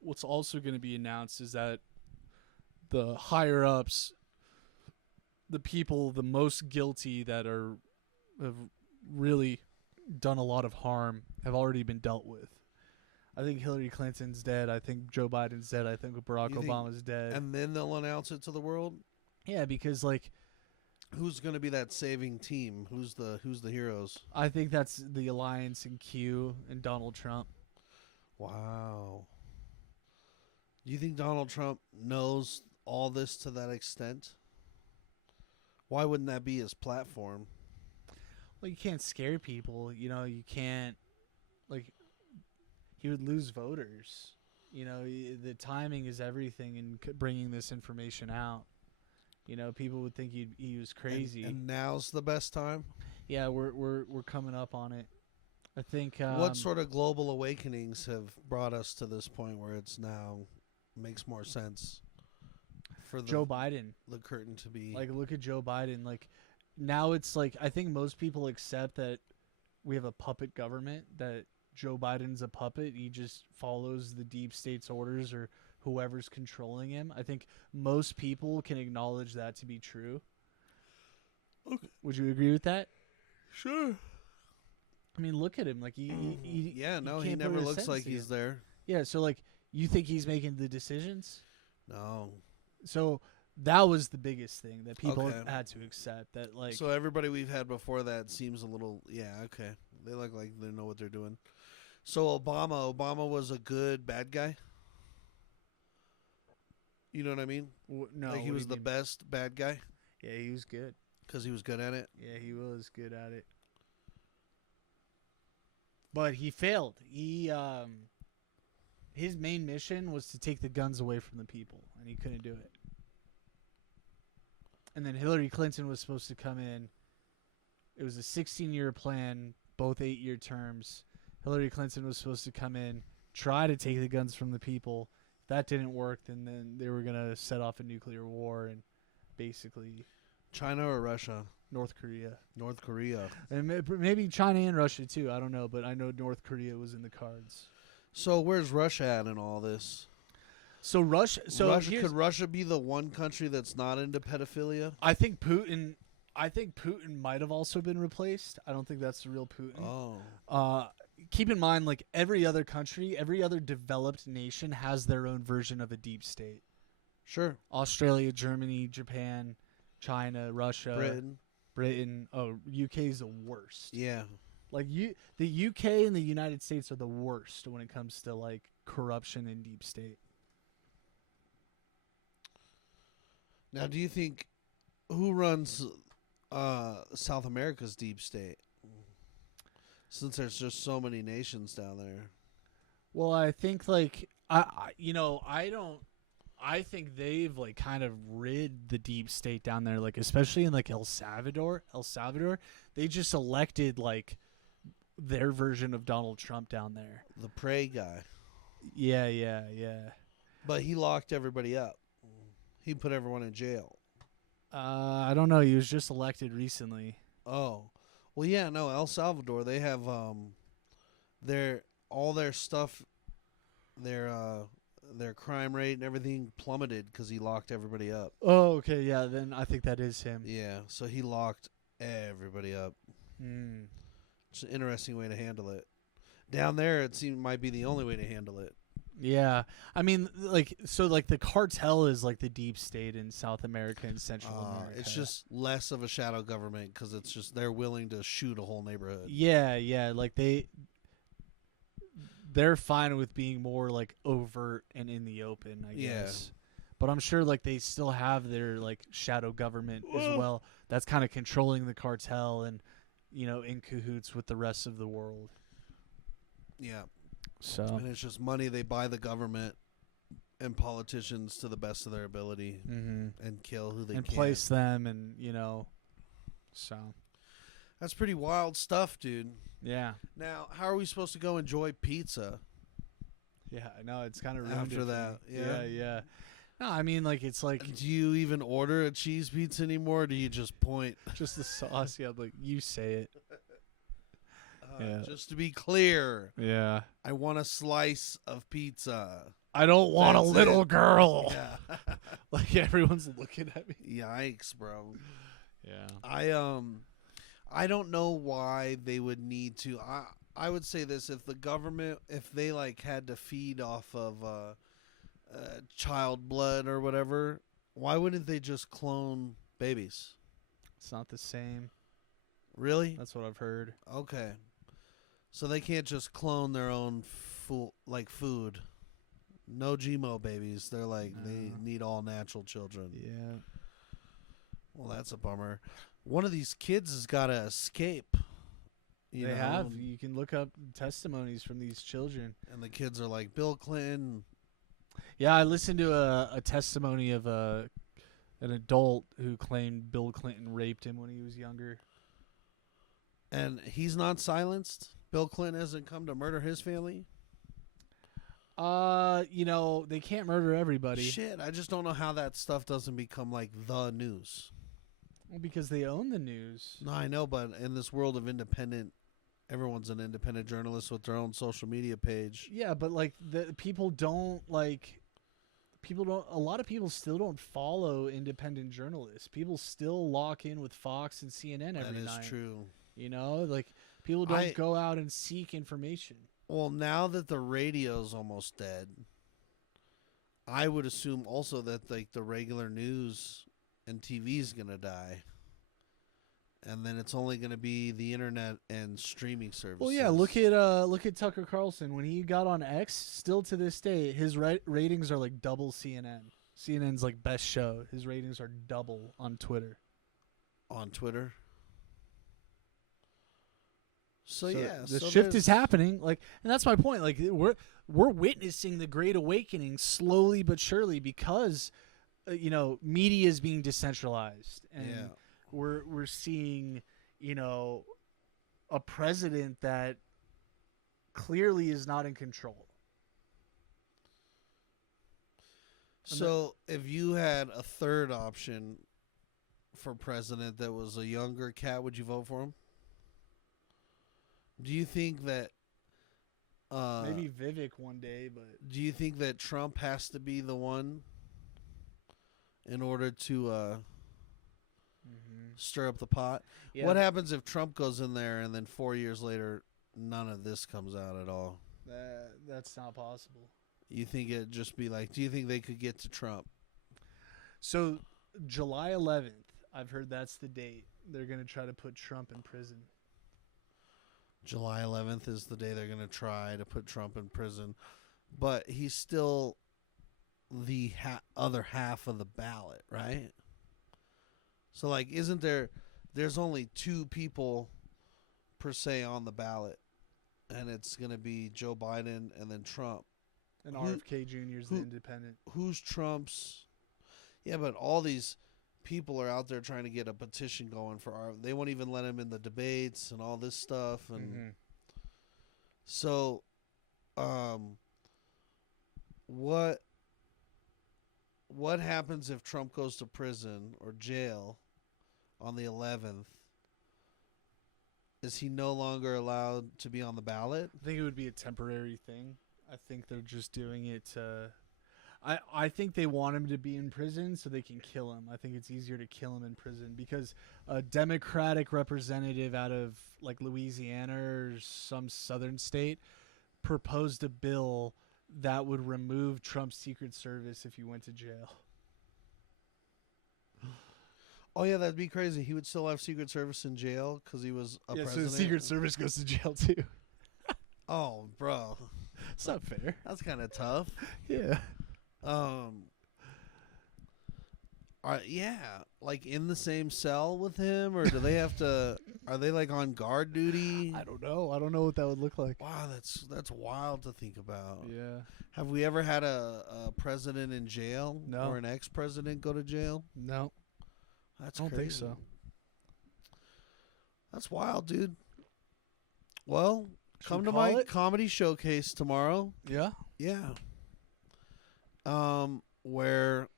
what's also going to be announced is that the higher ups, the people the most guilty that have really done a lot of harm, have already been dealt with. I think Hillary Clinton's dead. I think Joe Biden's dead. I think Barack Obama's dead. And then they'll announce it to the world? Yeah, because like, who's going to be that saving team? Who's the heroes? I think that's the alliance in Q and Donald Trump. Wow. Do you think Donald Trump knows all this to that extent? Why wouldn't that be his platform? Well, you can't scare people. You know, you can't, like, he would lose voters. You know, the timing is everything in bringing this information out. You know, people would think he was crazy. And now's the best time? Yeah, we're coming up on it. I think. What sort of global awakenings have brought us to this point where it's now makes more sense for Joe Biden, the curtain to be like, look at Joe Biden. Like, now it's like, I think most people accept that we have a puppet government, that Joe Biden's a puppet. He just follows the deep state's orders or whoever's controlling him. I think most people can acknowledge that to be true. Okay. Would you agree with that? Sure. I mean, look at him. Like, he never looks like he's there. Yeah, so, like, you think he's making the decisions? No. So that was the biggest thing that people had to accept. That, like, so everybody we've had before that seems a little, okay. They look like they know what they're doing. So Obama was a good bad guy? You know what I mean? No. Like he was the best bad guy? Yeah, he was good. Because he was good at it? Yeah, he was good at it. But he failed. His main mission was to take the guns away from the people, and he couldn't do it. And then Hillary Clinton was supposed to come in. It was a 16-year plan, both 8-year terms. Hillary Clinton was supposed to come in, try to take the guns from the people. If that didn't work, then they were going to set off a nuclear war and basically... China or Russia? North Korea. North Korea. And maybe China and Russia, too. I don't know, but I know North Korea was in the cards. So where's Russia at in all this? So could Russia be the one country that's not into pedophilia? I think Putin might have also been replaced. I don't think that's the real Putin. Oh. Keep in mind, like, every other country, every other developed nation has their own version of a deep state. Sure. Australia, Germany, Japan, China, Russia, Britain. Oh, UK is the worst. Yeah. Like, the UK and the United States are the worst when it comes to, like, corruption and deep state. Now, do you think who runs South America's deep state? Since there's just so many nations down there. Well, I think, like, I think they've, like, kind of rid the deep state down there, like, especially in, like, El Salvador, they just elected, like, their version of Donald Trump down there. The prey guy. Yeah. But he locked everybody up. He put everyone in jail. I don't know. He was just elected recently. Oh. Well, yeah, no, El Salvador, they have all their stuff, their crime rate and everything plummeted because he locked everybody up. Oh, okay, yeah, then I think that is him. Yeah, so he locked everybody up. It's an interesting way to handle it. Down there, it might be the only way to handle it. Yeah, I mean, like, so, like, the cartel is like the deep state in South America and Central America. It's just less of a shadow government because it's just they're willing to shoot a whole neighborhood. Yeah, like they're fine with being more like overt and in the open, I guess. But I'm sure like they still have their like shadow government as well. That's kind of controlling the cartel and, in cahoots with the rest of the world. Yeah. So. And it's just money. They buy the government and politicians to the best of their ability and kill who they can. And place them and, so. That's pretty wild stuff, dude. Yeah. Now, how are we supposed to go enjoy pizza? Yeah, I know. It's kind of ruined after that. Yeah. No, I mean, like, it's like... Do you even order a cheese pizza anymore, or do you just point? Just the sauce, yeah, like, you say it. Yeah. Just to be clear. Yeah. I want a slice of pizza. I don't want a little girl. Yeah. Like, everyone's looking at me. Yikes, bro. Yeah. I don't know why they would need to. I would say this: if the government, if they like had to feed off of child blood or whatever, why wouldn't they just clone babies? It's not the same. Really? That's what I've heard. Okay. So they can't just clone their own food. No GMO babies. They're like they need all natural children. Yeah. Well, that's a bummer. One of these kids has got to escape. They have. You can look up testimonies from these children. And the kids are like, Bill Clinton. Yeah, I listened to a testimony of an adult who claimed Bill Clinton raped him when he was younger. And he's not silenced? Bill Clinton hasn't come to murder his family? They can't murder everybody. Shit, I just don't know how that stuff doesn't become like the news. Well, because they own the news. No, I know, but in this world of independent, everyone's an independent journalist with their own social media page. Yeah, but like a lot of people still don't follow independent journalists. People still lock in with Fox and CNN every night. That is true. Like people don't go out and seek information. Well, now that the radio's almost dead, I would assume also that like the regular news and TV is going to die. And then it's only going to be the internet and streaming services. Well, yeah, look at Tucker Carlson when he got on X. Still to this day, his ratings are like double CNN. CNN's like best show. His ratings are double on Twitter. On Twitter. So yeah, the shift is happening. Like, and that's my point. Like, we're witnessing the Great Awakening slowly but surely because, media is being decentralized, and we're seeing, a president that clearly is not in control. So if you had a third option for president that was a younger cat, would you vote for him? Do you think that maybe Vivek one day, but do you think that Trump has to be the one in order to stir up the pot? Yeah. What happens if Trump goes in there and then 4 years later none of this comes out at all? That's not possible. You think it'd just be like, do you think they could get to Trump? So July 11th, I've heard that's the date. They're going to try to put Trump in prison. July 11th is the day they're going to try to put Trump in prison. But he's still the other half of the ballot, right? So, like, isn't there's only two people per se on the ballot, and it's going to be Joe Biden and then Trump. And RFK Jr. is the independent. Who's Trump's? Yeah, but all these people are out there trying to get a petition going for they won't even let him in the debates and all this stuff. And so, what happens if Trump goes to prison or jail on the 11th? Is he no longer allowed to be on the ballot? I think it would be a temporary thing. I think they're just doing it to... I think they want him to be in prison so they can kill him. I think it's easier to kill him in prison because a Democratic representative out of like Louisiana or some southern state proposed a bill that would remove Trump's Secret Service if he went to jail. Oh, yeah, that'd be crazy. He would still have Secret Service in jail because he was a president. So the Secret Service goes to jail too. Oh, bro. It's not fair. That's kind of tough. Yeah. Yeah, like in the same cell with him, or do they have to? Are they like on guard duty? I don't know. I don't know what that would look like. Wow, that's wild to think about. Yeah. Have we ever had a president in jail? No. Or an ex-president go to jail? No. That's I don't crazy. think so. That's wild, dude. Well, come to call my it? comedy showcase tomorrow. Yeah. Yeah. Where,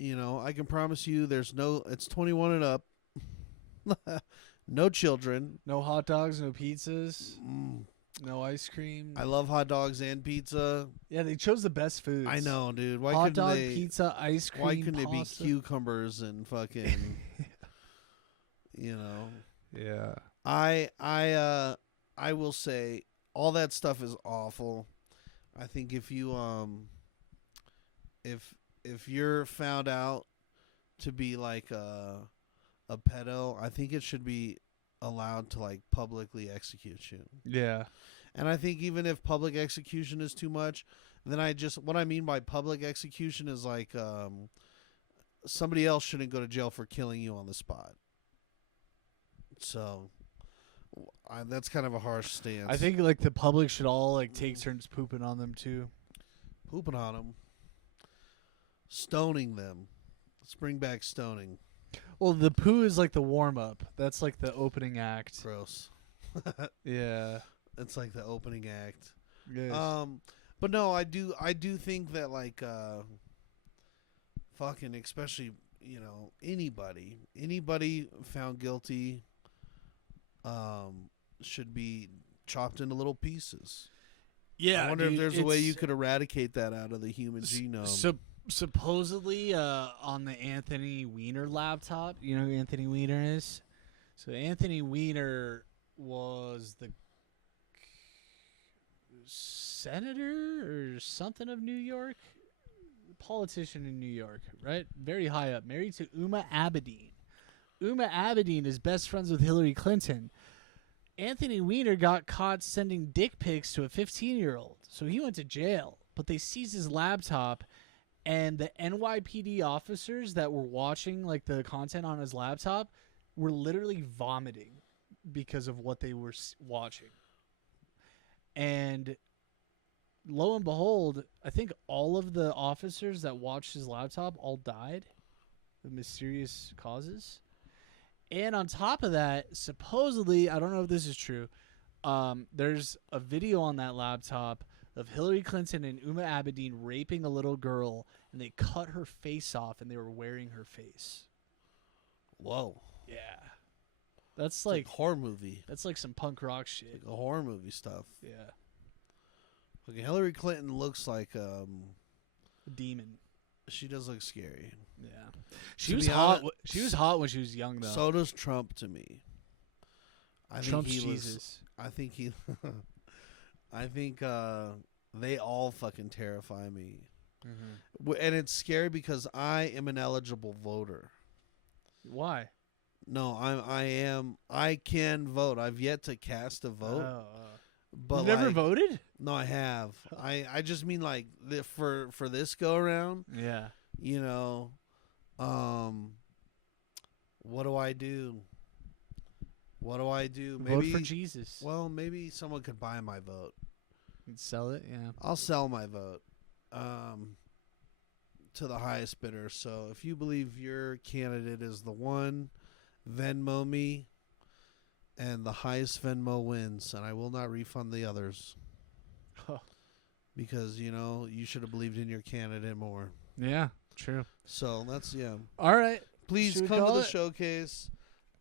I can promise you it's 21 and up. No children. No hot dogs, no pizzas, no ice cream. I love hot dogs and pizza. Yeah, they chose the best foods. I know, dude. Why hot couldn't dog, they, pizza, ice cream, why couldn't it be pasta? cucumbers and fucking, Yeah. I will say all that stuff is awful. I think if you if you're found out to be like a pedo, I think it should be allowed to like publicly execute you. Yeah. And I think even if public execution is too much, then what I mean by public execution is like somebody else shouldn't go to jail for killing you on the spot. So that's kind of a harsh stance. I think like the public should all like take turns pooping on them too. Pooping on them. Stoning them. Let's bring back stoning. Well, the poo is like the warm up. That's like the opening act. Gross. Yeah. It's like the opening act. Yes. But no, I do think that like fucking especially, anybody found guilty should be chopped into little pieces. Yeah. I wonder if there's a way you could eradicate that out of the human genome. Supposedly on the Anthony Weiner laptop, you know who Anthony Weiner is? So Anthony Weiner was the senator or something of New York, politician in New York, right? Very high up, married to Uma Abedin. Uma Abedin is best friends with Hillary Clinton. Anthony Weiner got caught sending dick pics to a 15-year-old, so he went to jail. But they seized his laptop, and the NYPD officers that were watching like the content on his laptop were literally vomiting because of what they were watching. And lo and behold, I think all of the officers that watched his laptop all died of mysterious causes. And on top of that, supposedly, I don't know if this is true, there's a video on that laptop of Hillary Clinton and Uma Abedin raping a little girl, and they cut her face off, and they were wearing her face. Whoa. Yeah. That's It's like a horror movie. That's like some punk rock shit. Like a horror movie stuff. Yeah. Okay, Hillary Clinton looks like A demon. she does look scary. Yeah. She To was be hot. honest, She was hot when she was young, though. So does Trump to me. Trump's Jesus. I think they all fucking terrify me. Mm-hmm. And it's scary because I am an eligible voter. Why? No, I can vote. I've yet to cast a vote. But You've never voted? No, I have. I just mean like for this go around. Yeah. What do I do? Vote for Jesus. Well, maybe someone could buy my vote. You'd sell it, yeah. I'll sell my vote to the highest bidder. So if you believe your candidate is the one, Venmo me, and the highest Venmo wins, and I will not refund the others. Because, you should have believed in your candidate more. Yeah, true. So that's, yeah. All right. Please come to the showcase.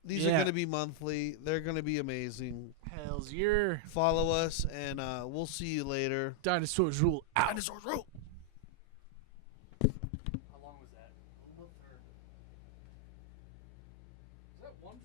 These are going to be monthly. They're going to be amazing. Hell's year. Follow us, and we'll see you later. Dinosaurs Rule out. Dinosaurs Rule. How long was that? Is that one?